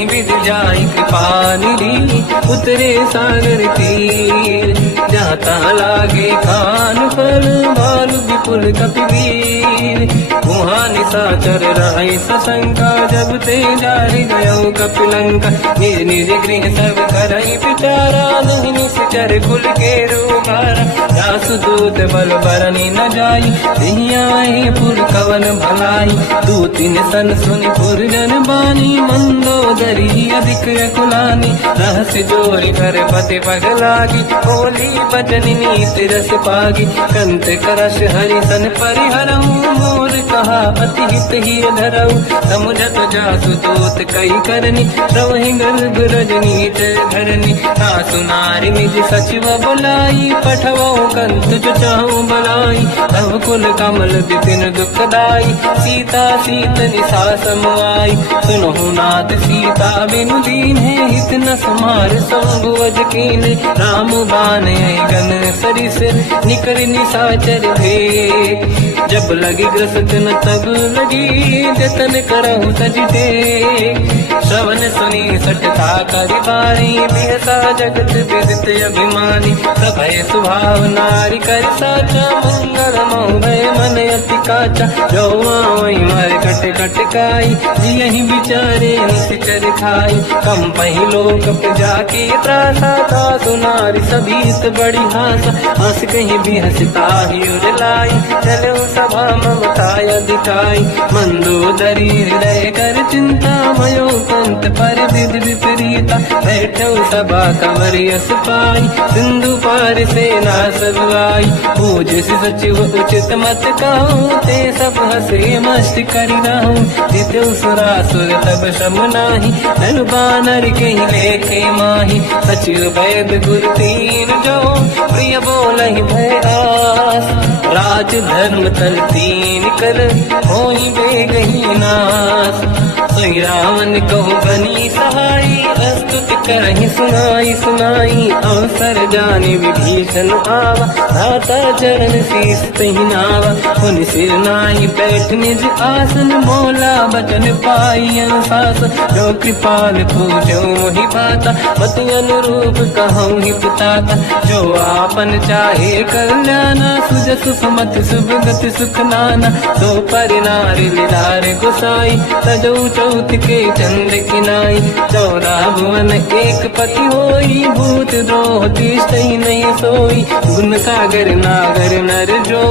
विद जाई कृपा निधि उतरे सागर तीर। जाता लागे खान फल भालु विपुल कपिवीर, वहाँ निशाचर राय सशंका, जब ते जारी गयो कपिलंका। निज निज गृह सब करई विचारा, नहीं निश्चर कुल के रूपारा। जासुदूत बल बरनी न जाई, दिहियाए पुर कवन भलाई। दूतिन सन सुनि पुर जन बानी, मंदोदरी अधिक कुलानी। रहस्य जोरी कर पति पगलागी, होली बचन नीति रस पागी। कंत करश हरि सन परिहरऊ, मोर कहा अति हित ही धरऊ। समुझत जासु दूत कई करनी, श्रवहि गर्भ रजनी धरनी। सासु नारी निज सचिव बुलाई, पठवो कंत जो चाहू बलाई। तब कुल कमल विपिन दुखदाई, सीता सीत निशा समुआई। सुनहु नाथ सीता बिनु दीन है, हित न समार संगुवज कीन। राम बान गन सरिस निकर निशाचर भेद, जब लगी ग्रसत न तब लगी, जतन करहु सज टेक। श्रवण सुनी सटता करि बारी, बिहसा जगत विदित अभिमानी। सभय स्वभाव नारी कर साचा, मंगल मोह भय मन अति काचा। जो आवई मर कट कट काई, जियहि विचारे निश्चर खाई। कम पही लोक जाके त्रासा, सासु नारी सभीत बड़ी हासा। हंस कहीं भी हंसता ही उड़लाई, चलो सभा ममताय दिखाई। मंदोदरी हृदय कर चिंता, भयो कंत पर विध विपरीता। बैठो सभा कंवरियस पाई, सिंधु पार सेना सब आई। पूज सचिव उचित मत कहूँ, ते सब हंसे मस्त करि रहूं। जितु सुरासुर तब शम नाही, धनु बानर के लेखे माही। सचिव वैद गुरु तीन जो, प्रिय बोलहि भय आस। राज धर्म तल तीन कर, होई बेगहि नास। सोई रावण कहु बनी सहाई, अस्तुत करहि सुनाई सुनाई। अवसर जानि विभीषण आवा, धाता चरण शीस तहि नावा। पुनि सिर नाहि बैठ निज आसन, बोला बचन पाई अनुशासन। जो कृपाल पूजो मोहि पाता, मति अनुरूप कहूँ हित ताता। जो आपन चाहे कल्याणा, सुजसु सुमति सुभगति सुख नाना। सो पर नारी लीलार गोसाई, तजौ चौथ के चंद किनाई। 14 भुवन एक पति होई, भूत द्रोह तिष्ठइ नहीं सोई। गुण सागर नागर नर जो,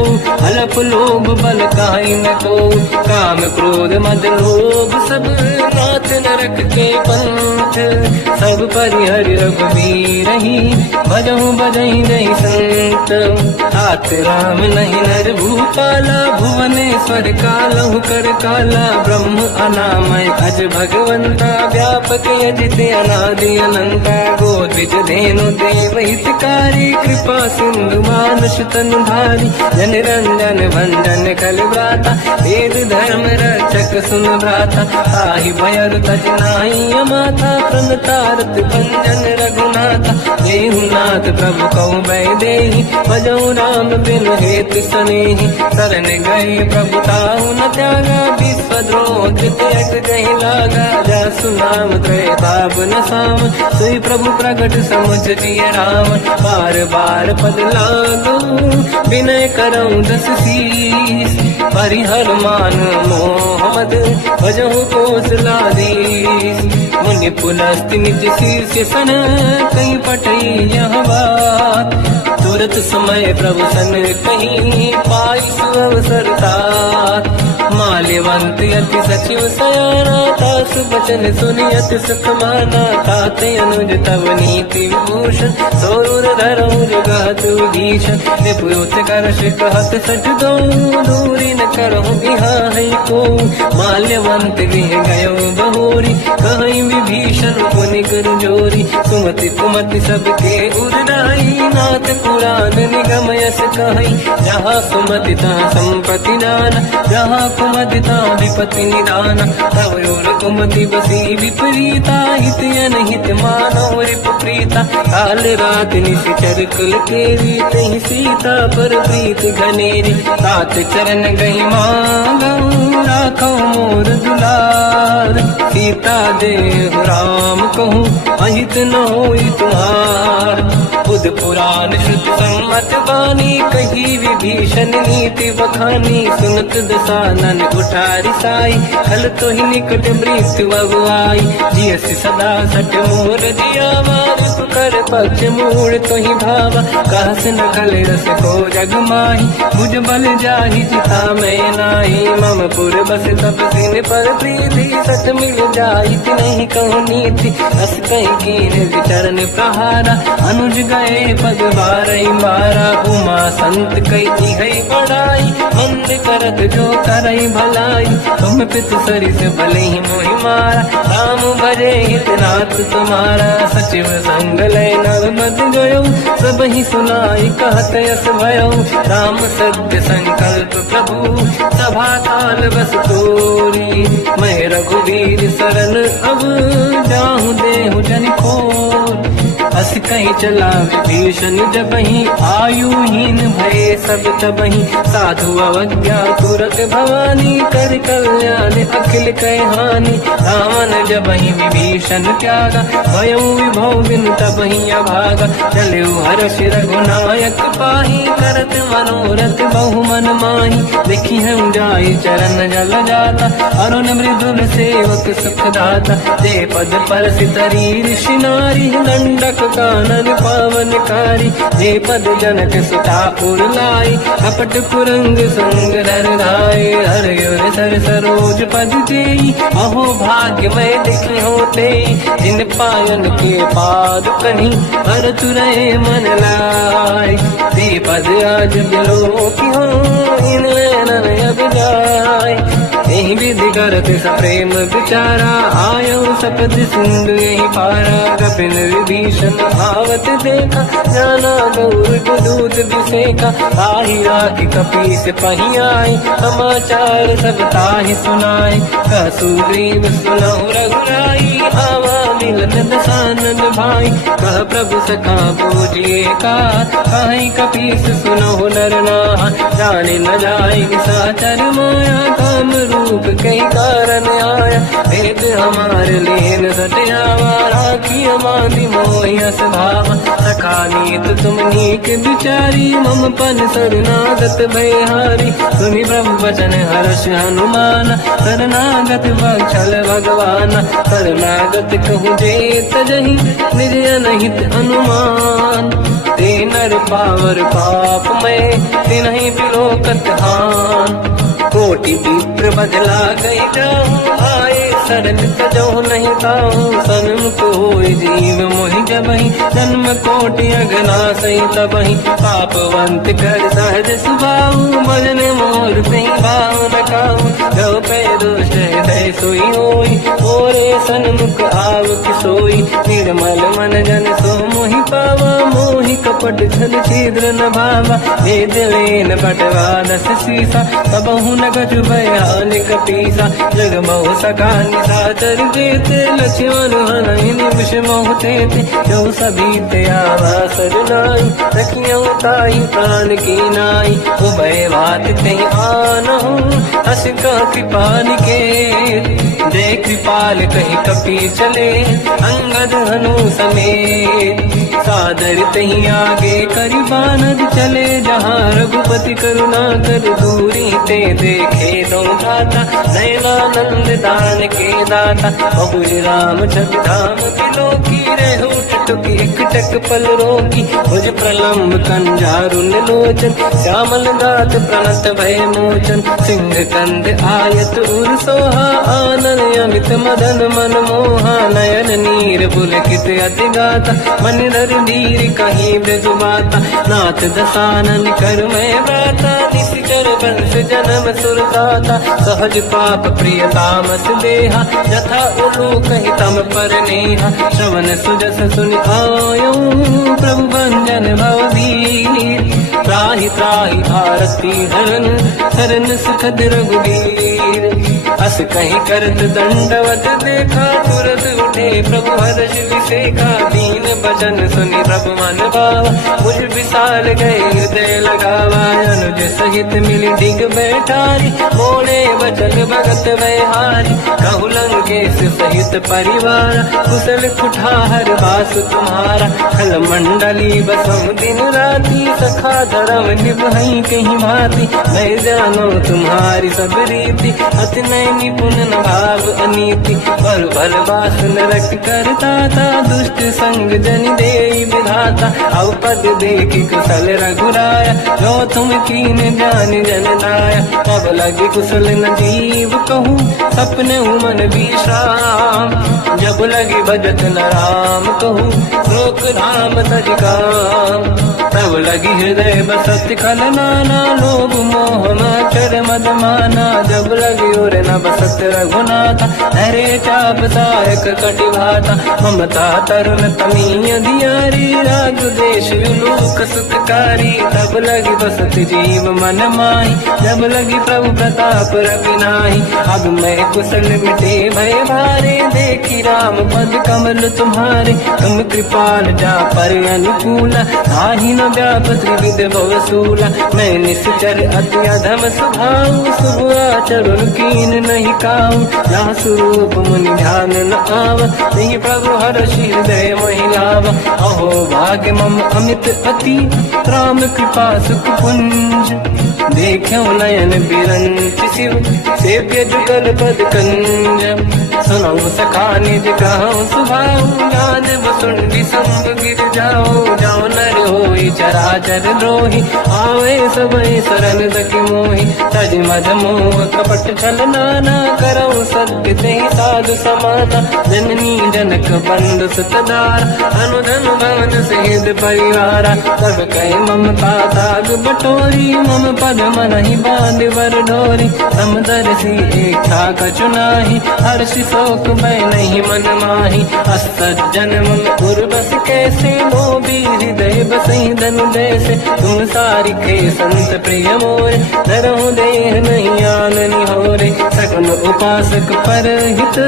हलप लोभ बल काई न को। काम क्रोध मद लोभ सब, नाथ नरक के पंथ। सब परिहरि रघुवीर ही, भजहु बजहि नहीं संत। हाथ राम नहीं नर भूपाला, भुवनेश्वर कालहु कर काला। ब्रह्म अनामय अज भगवंता, व्यापक यजित अनादि अनंता। गोद्विज धेनु देव हितकारी, कृपा सिंधु मानुष तनु धारी। जन रंजन भंजन कल व्राता, वेद धर्म रक्षक सुन भ्राता। ताहि भयर तज नाहि अमाथा, प्रणतारत भंजन रघुनाथा। देहुनाथ प्रभु कौ बै देहि, भजौ राम बिनु हेतु सनेहि। शरण गए प्रभु ताहु न त्यागा, विश्वद्रोह कृत्यक जहि लागा। जासु नाम त्रयताप न साम, सोई प्रभु प्रगट समुझ जिय राम। बार बार पद लागू, विनय करऊँ 10 शीस। परिहर मान मोह मद, भजहु कौशलाधीश। मुनि पुलस्त्य निज शीर्ष सन, कहीं पटई यह बात। तुरत समय प्रभु सन कहीं, पाई सुअवसर तात। माल्यवंत अति सचिव सयाना, तासु बचन सुनि अति सुख माना। ताते अनुज तव नीति विभूषण, सोरुर धरऊ जगत विभीषण। निपुत कर कहत सठ दो, दूरी न करहु यहाँ है को माल्यवंत गृह गयो बहोरी कहीं विभीषण पुनि कर जोरी सुमति कुमति सबके उदाई नाथ पुराण निगम यस कहीं जहाँ सुमति तहाँ संपत्ति नाना जहाँ कुमति तहाँ विपत्ति निदाना तव और कुमति बसी विपरीता हित अनहित मानव रिपुप्रीता काल रात निशिचर कुल केरी तहि सीता पर प्रीत घनेरी तात चरण गई मांगऊ राखो मोर दुलार सीता देव राम कहूँ अहित न होई तुम्हार बुध पुराण श्रुत सम्मत बानी कही विभीषण नीति बखानी सुनत दसानन उठारी साई खल तो ही निकट मृत्यु अब आई जियस सदा सट मोर जिया मार कर पक्ष मूड़ तो ही भावा कहस न खल रस को जग माही बुझ बल जाहि जिता मैं नाही मम पुर बस तब सिन पर प्रीति सत मिल जाहि नहीं कहूँ नीति अस कहीं कीन विचरण प्रहारा अनुज गए पद बारई मारा उमा संत कई है बड़ाई मंद करत जो करई भलाई तुम पित सरिस भले ही मोहि मारा राम भजे हितनाथ तुम्हारा सचिव संग लय नव मत गयो सब ही सुनाई कहत यस भयो राम सत्य संकल्प प्रभु सभा काल बस तोरी मैं रघुवीर शरण अब जाहु देहु जन खोर अस कहीं चला विभीषण जबहि आयुहीन भय सब तबहि साधु अवज्ञा तुरत भवानी कर कल्याण अखिल कहानी रावण जबहि विभीषण त्यागा भयउ विभव बिन तबहि अभागा चलु हर्ष रघुनायक पाही करत मनोरथ बहु मन माही देखी हम जाई चरण जल जाता अरुण मृदुल सेवक सुख दाता ते पद पर सितरी ऋषि नारी दंडक कानन पावनकारी जे पद जनक सुता उरलाई कपट कुरंग संग धर धाय हर गिर सर सरोज पद देई अहो भाग्य मैं देखी होते जिन पायन के पाद कहीं हर तुरहे मन लाई दे पद आज बिलो की हो इन नैनन अब जाय यही विधि करत सप्रेम विचारा आयो सपद सिंधु यही पारा कपिल विभीषण आवत देखा जाना गौर दूत विसेका आही राखी कपी से पही आई समाचार सब ताहि सुनाई कहसु ग्रीव सुनहु रघुराई आवा मिलन दसानन भाई कह प्रभु सखा पूजिए का कहीं कपीस सुनहु नर नाहा जाने न जाय साचर माया काम रूप कई कारण आया भेद हमारे लेन सटयावा राखी हमारी मोहियस भावा सखा नीत तुम नीक बिचारी मम पन शरणागत भयहारी सुनि प्रभु वचन हर्ष हनुमान शरणागत बक्षल भगवान शरणागत कहूँ जेत जही निज अनहित अनुमान ते नर पावर पाप में ते नहीं बिलोकत हान कोटि विप्र बदला गई जाऊं आए शरण तजो नहीं ताऊं सन्मुख होय जीव मोहि जबहि जन्म कोटि अगना सही तबहि पापवंत कर सहज सुभाऊ भजन मोर सही भाव न काऊ जो पे दुष्ट हृदय सोई होई ओरे सन्मुख आव किसोई निर्मल मन जन सो मोहि पावा मोहि कपट छल छिद्र न भावा वेद लेन बटवा दस सीसा सबहु न गजु भयान कपीसा जग बहु सका निशाचर जेते लक्ष्मण हनहि निमिष मोह तेते जो सभी ते आवा सरनाई सखियों ताई प्राण की नाई उभय बात ते आनहु हस का कृपान के जय कृपाल कही कपी चले अंगद हनु समेत सादर तही आगे करी बानद चले जहाँ रघुपति करुणा कर दूरी ते देखे दो दाता नयनानंद दान के दाता बहुज राम छवि धाम दिलो की रेहू टुक एक टक पल रोकी भुज प्रलम्ब कंजारुन लोचन श्यामल दात प्रणत भय मोचन सिंह कंद आयत उर सोहा आनन अमित मदन मन मोहा नयन नीर पुलकित अति गाता मन कर वीर कहीं बेजुबाता, नाथ दसानन कर मैं ब्राता, निशिचर वंश जन्म सुरदाता, सहज पाप प्रिय तामस देहा, यथा उलू कहीं तम पर नेहा, श्रवण सुजस सुन आयो प्रभु भंजन भववीर, त्राहि त्राहि आरती हरन शरण सुखद रघुवीर, अस कहीं करत दंडवत देखा, तुरत उठे प्रभु हर्ष विसेखा, दीन भजन सुनि प्रभु मन भावा, मुझ विशाल गए हृदय लगावा, अनुज सहित मिली डिग बैठारी, बोले वचन भगत व्यहारी, कहु लंकेश सहित परिवार, कुशल कुठार वास तुम्हारा, खल मंडली बसम दिन राती, सखा धर्म निभई कहीं भांति, मैं जानो तुम्हारी सब रीति, अति नय निपुण न भाव अनीति, बल बल बास नरक करता था, दुष्ट संग जन दे विधाता, अब पद देखी कुशल रघुराया, जो तुम कीन जान जन दाया, अब लगे कुशल न जीव कहूँ, सपने मन विश्राम, जब लगे भजत न राम कहूँ, लोक धाम तज काम, तब लगी हृदय बसत खल नाना, लोभ मोह मचर मद माना, जब लगी और न बसत रघुनाथा, हरे चाप सायक कटि भाता, ममता तरुण तमीय दियारी, राग देश विलोक सुखकारी, तब लगी बसत जीव मन माही, जब लगी प्रभु प्रताप रवि नाही, अब मैं कुशल मिटे भय भारे, देखी राम पद कमल तुम्हारे, तुम कृपाल जा पर अनुकूला, ताहि न व्याप त्रिविध भवसूला, मैं निश्चर अति अधम स्वभाव, शुभ आचरण कीन नहीं काऊ, जहाँ स्वरूप मुनि ध्यान न आव, नहीं प्रभु हर्षि हृदय महिलाव, अहो भाग्य मम अमित अति, राम कृपा सुख पुंज, देखो नयन बिरंच शिव, सेव्य जुगल पद कंज, सुनो सखा निज कहूँ सुभाऊ, जान बसुंडी संग गिर जाओ, जाओ नर होई चराचर द्रोही, आवे सबई शरण दखि मोहि, तज मज मोह कपट छल नाना, करऊ सत्य ते साधु समाना, जननी जनक बंधु सुतदार, अनुधन भवन सहित परिवारा, सब कहे ममता ताग बटोरी, मम पद मनहि बांध वर डोरी, समदर्शी इच्छा कछु नाही, हर्षि शोक भय नहीं मन माही, असज्जन मम उर्वस कैसे, मोबी हृदय बसई धनु जैसे, तुम सारिखे संत प्रिय मोरे, धरहु देह नहीं आननि होरे, सगुन उपासक पर हित,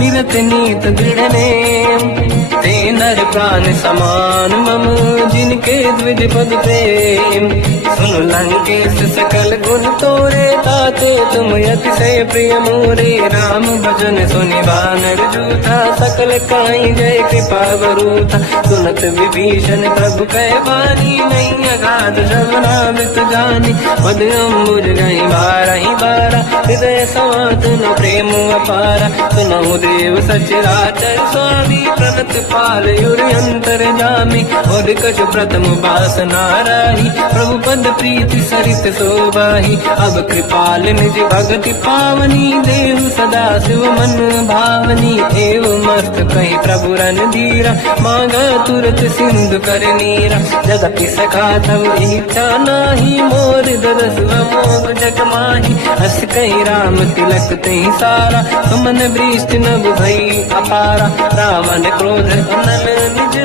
निरत नीत दृढ़ नेम, ते नर प्राण समान मम, जिनके द्विज पद प्रेम, सुन लंकेश सकल गुण तोरे, ताते तुम अतिशय प्रिय मोरे, राम भजन सुनि वानर जूथा, सकल काई जय कृपा वरूथा, सुनत विभीषण प्रभु कह बानी, नहीं अगाध श्रवणामृत जानी, पद अम्बुज गई बारहि बारा, हृदय समात न प्रेम अपारा, सुनहु देव सचराचर स्वामी, प्रणत पाल युरि अंतर जामी, और कछ प्रथम बास नाराही, प्रभु पद प्रीति सरित शोभाही, अब कृपाल निज भगति पावनी, देहु सदा शिव मन भावनी, एव मस्त कहीं प्रभु रन धीरा, मांगा तुरत सिंधु कर नीरा, जगति सखा तब इच्छा नाही, मोर दरस मोग जग माही, हस कहीं राम तिलक तही सारा, सुमन वृष्टि नभ भई अपारा, रावण क्रोध अनल निज,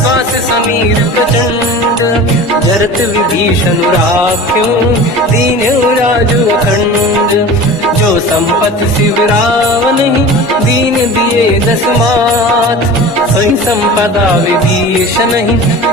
श्वास समीर प्रचंड, जरत विभीषण राख्यो, दीन्यो राजु अखंड, जो संपत शिव रावण दीन दिए दस मात, सोई संपदा विभीषण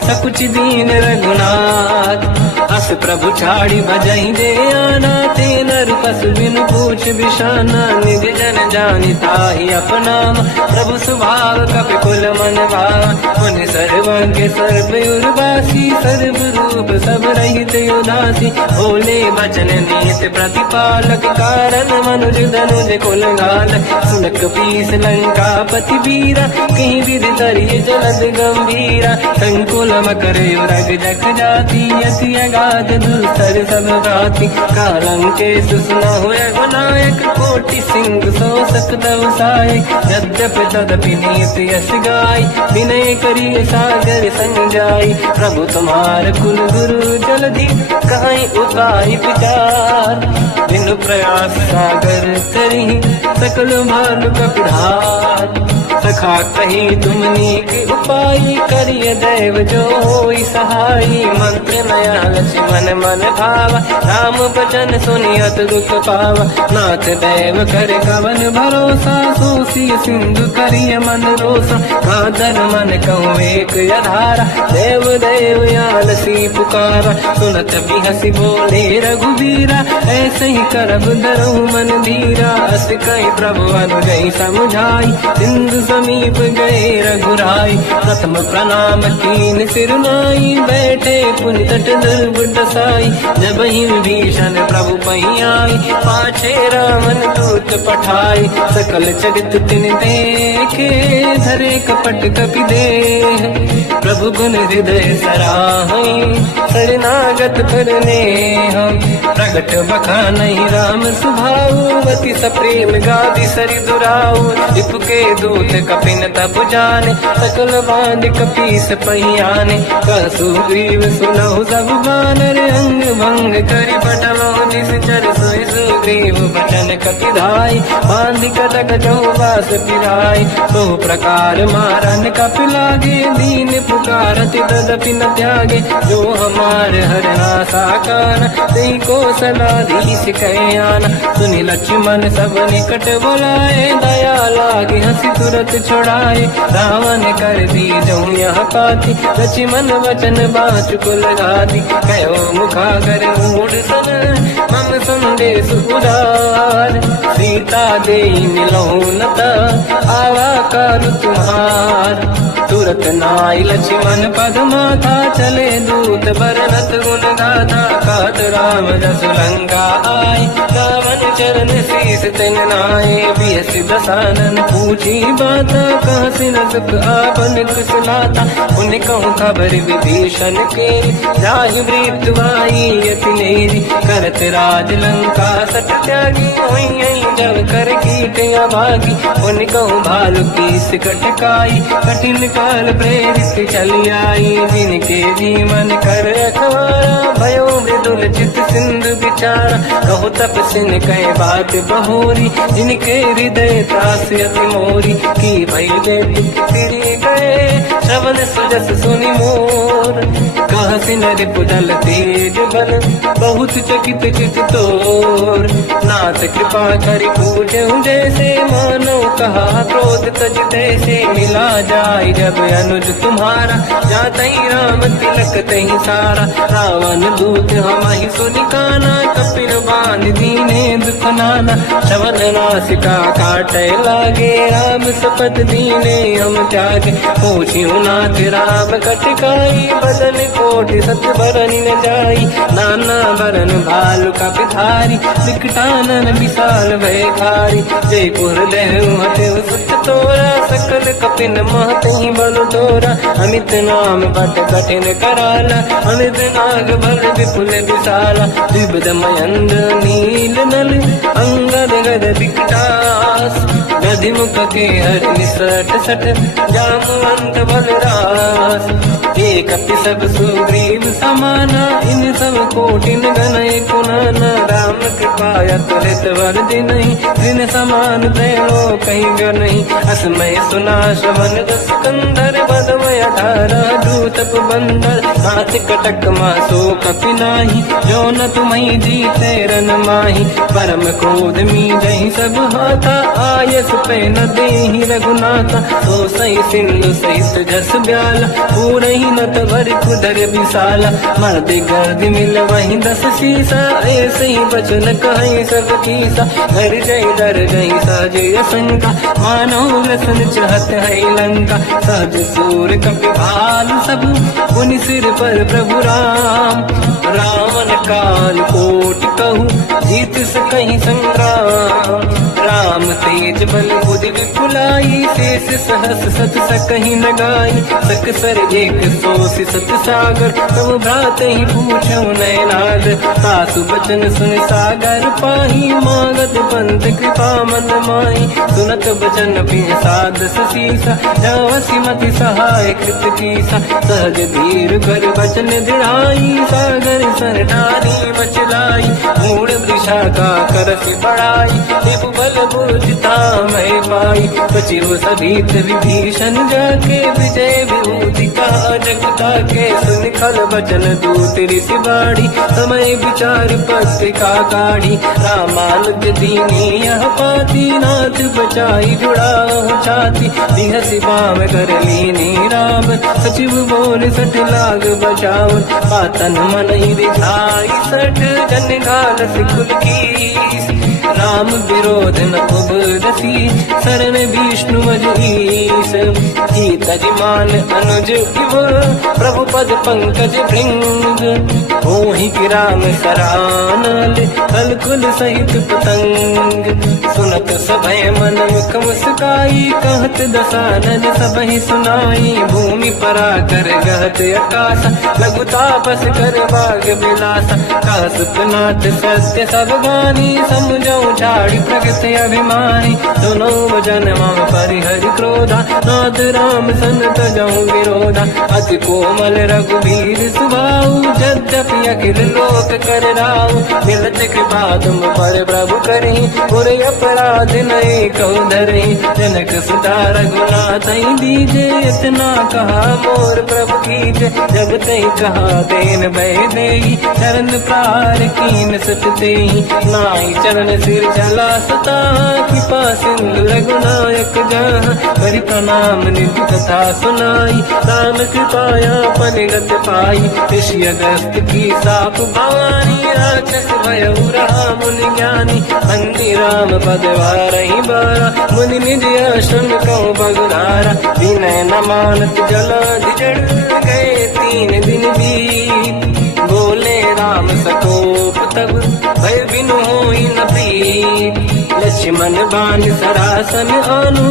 सकुच दीन रघुनाथ, अस प्रभु छाड़ी भजहि दे आना, ते नर पशु बिनु पूछ बिशाना, निज जन जानि ताहि अपनाम, प्रभु स्वभाव कपि कुल मन भावा, मुनि सर्वज्ञ सर्व उर्वासी, सर्व रूप सब रहित उदासी, बोले बचन नीत प्रतिपालक, कारण मनुज धनुज कुल घाल सुनक पीस लंका पति वीरा कहीं विधि तरिय जलद गंभीरा संकुल मकर युरग जख जाति अति अगाध दुस्तर सब गाति कालंके सुसना हुए गुनायक कोटि सिंह सो सकदव साय यद्यप तदपि नीति यश गाय विनय करिय सागर संजाई प्रभु तुम्हार कुल गुरु जलधि कहीं उपाय विचार बिनु प्रयास सागर तरी सकल भानु कपिधार सखा कही तुमनी के उपाय करिय दैव जो होई सहाई मंत्र नया लक्ष्मण मन भावा राम बचन सुनियत दुख पावा नाथ दैव कर कवन भरोसा सोसी सिंधु करिय मन रोसा कादर मन कहूँ एक यधारा देव देव यालसी पुकारा सुनत भी हसी बोले रघुबीरा ऐसे ही करब दरहु मन धीरा अस कहीं प्रभु अनुजई समझाई सिंधु समीप गए रघुराई प्रथम प्रणाम कीन सिरनाई बैठे पुनि तट दुर्गुड साई जब ही विभीषण प्रभु पही आई पाछे रामन दूत पठाई सकल चरित तिन देखे धरे कपट कपि देह प्रभु गुण हृदय सराहई शरणागत करने हम प्रगट बखानहि राम सुभाऊ अति सप्रेम गादि सरि दुराऊ रिपु के दूत कपिन तप जाने सकल बांध कपीस पहियाने कहसु ग्रीव सुनहु सब बानर अंग भंग करि पटलो निश्चर सोई सुग्रीव बचन कपि धाई बांध कटक चौबास पिराई तो प्रकार मारन कपि लागे दीन पुकारत तदपि न त्यागे जो हमार हरना साकार तेई को सलाधीश कयाना सुनि लक्ष्मण सब निकट बुलाए दया लागे हंसी तुरत छुड़ाए रावण कर दी जो यह पाती लक्ष्मण वचन बाच कुल गाती कहो मुखागर मूड सन मम संदेश उदार सीता दे मिलौनता आवा कर तुम्हार तुरत नाई लक्ष्मण पद माथा चले दूत बरनत गुण गाथा कहत राम जस लंका आय रावण चरण शीस तिन नाय बियस दसानन पूछी बाता कह सिन सुख आपन कुशलाता उन कहूँ खबर विभीषण के जाहि मृत्यु आई यति नेरी करत राज लंका सट त्यागी होई जब कर कीट अभागी उन कहूँ भालू कीस कटकाई कठिन काल प्रेरित चली आई जिनके जीवन कर रखवारा भयो मृदुल चित सिंधु विचारा कहु तप सिन कहे बात बहोरी जिनके हृदय त्रास अति मोरी की भई बेटी फिरी गए श्रवण सुजस सुनि मोर कह सिन रिपुदल तेज बल बहुत चकित चित तोर नाथ कृपा करि पूजहु जैसे मानो कहा क्रोध तज तैसे मिला जाय जब अनुज तुम्हारा जात ही राम तिलक तही सारा रावण दूत हमहि सुनिकाना कपिल बांध दीने दुख नाना श्रवण नासिका काटे लागे राम सपत दीने हम त्यागे पूछियो नाथ राम कटकाई बदन कोटि सत बरन न जाई नाना बरन भालु का पिधारी विकटानन विशाल भय खारी जय पुर देहु हतेव सुत तोरा सकल कपिन महतहि बल तोरा अमित नाम बट कठिन कराला अमित नाग बल विपुल विशाला द्विविध मयंद नील नल अंगद गद विकटास गधि मुख के हर निसट सट जामवंत बलरास एक अपि सब सुग्रीव समाना इन सब कोटिन गणय कुनाना राम कृपा त्वरित वर दिनहि दिन समान तैलो कहीं गनहि असमय सुना श्रवण दस कंधर बदमय धारा दूतप बंदर हाथ कटक मासो कपि नाही जो न तुम्हि जीते रन माही परम क्रोध मी जहि सब हाथा आयस पे न देहि रघुनाथा, तो सही सिंधु सहित जस ब्याला, पूरे ही न तवर कुदर विशाला, मर्द गर्द मिल वही 10 शीसा, ऐसे ही बचन कहीं सब कीसा, घर जय दर गई साजे असंका, मानो लसन चाहत है लंका, सहज सूर कपि भाल सब, पुनि सिर पर प्रभु राम, रावण काल कोटि कहूँ, जीत सकहीं संग्राम, राम तेज बल बुद्धि विपुलाई, शेष सहस सत सकहीं न गाई, सकसर एक सोसी सत सागर, तब भ्रात ही पूछो नयनाद, सासु बचन सुन सागर पाही, मांगत पंथ कृपा मन माही, सुनत बचन पिय साध सीसा, जावसी मति सहाय कृत कीसा, सहज धीर कर बचन दृढ़ाई, सागर सर ठारी बचलाई, मूड़ वृषा का करस बढ़ाई, देव बल बुझता मैं पाई, सचिव सभित विभीषण जाके, विजय विभूति का जगता के, सुन खल बचन दूत ऋषि बाड़ी, समय विचार पत्रिका काढ़ी, रामानुज दीनी यह पाती, नाथ बचाई जुड़ा छाती, दिहसि बाम कर लीनी राम, सचिव बोल सठ लाग बचाव, पातन मन ही रिझाई सठ, जन गाल सिकुल की, राम विरोध न उबरसी, शरण विष्णु मजईस, तजमान अनुज इव, प्रभु पद पंकज भृंग, मोहि कि राम सरानल, कलकुल सहित पतंग, सुनत सभय मन मुख मुस्काई, कहत दसानन सबहि सुनाई, भूमि परा कर गहत आकाशा, लघु तापस कर बाग बिलासा, कासुपनाथ सत्य सब गानी, समझौ झाड़ी प्रगट अभिमानी, दोनों वजन मम परिहरि क्रोधा, नाथ राम सन तजौ विरोधा, अति कोमल रघुवीर सुभाऊ, यद्यपि अखिल लोक कर राऊ, मिलत कृपा तुम पर प्रभु करी, पुर अपराध नहीं कौ धरी, जनक सुता रघुनाथ दीजे, इतना कहा मोर प्रभु कीजे, जब तई कहा देन भय देई, चरण प्रार कीन सत तेई, नाई चरण सिर चला सता, कृपा सिंधु रघुनायक जहाँ, करि प्रणाम निधि कथा सुनाई, राम कृपाया पनिगत पाई, ऋषि अगस्त की साप भवानी, राक्षस भयउ रहा मुनि ज्ञानी, बंदी राम पद वारहि बारा, मुनि निज आश्रम कहु बगुधारा, विनय न मानत जलाधि जड़ गए 3 दिन बीत, बोले राम सकोप तब, भय बिनु होई न प्रीत, लक्ष्मण बाण सरासन आनु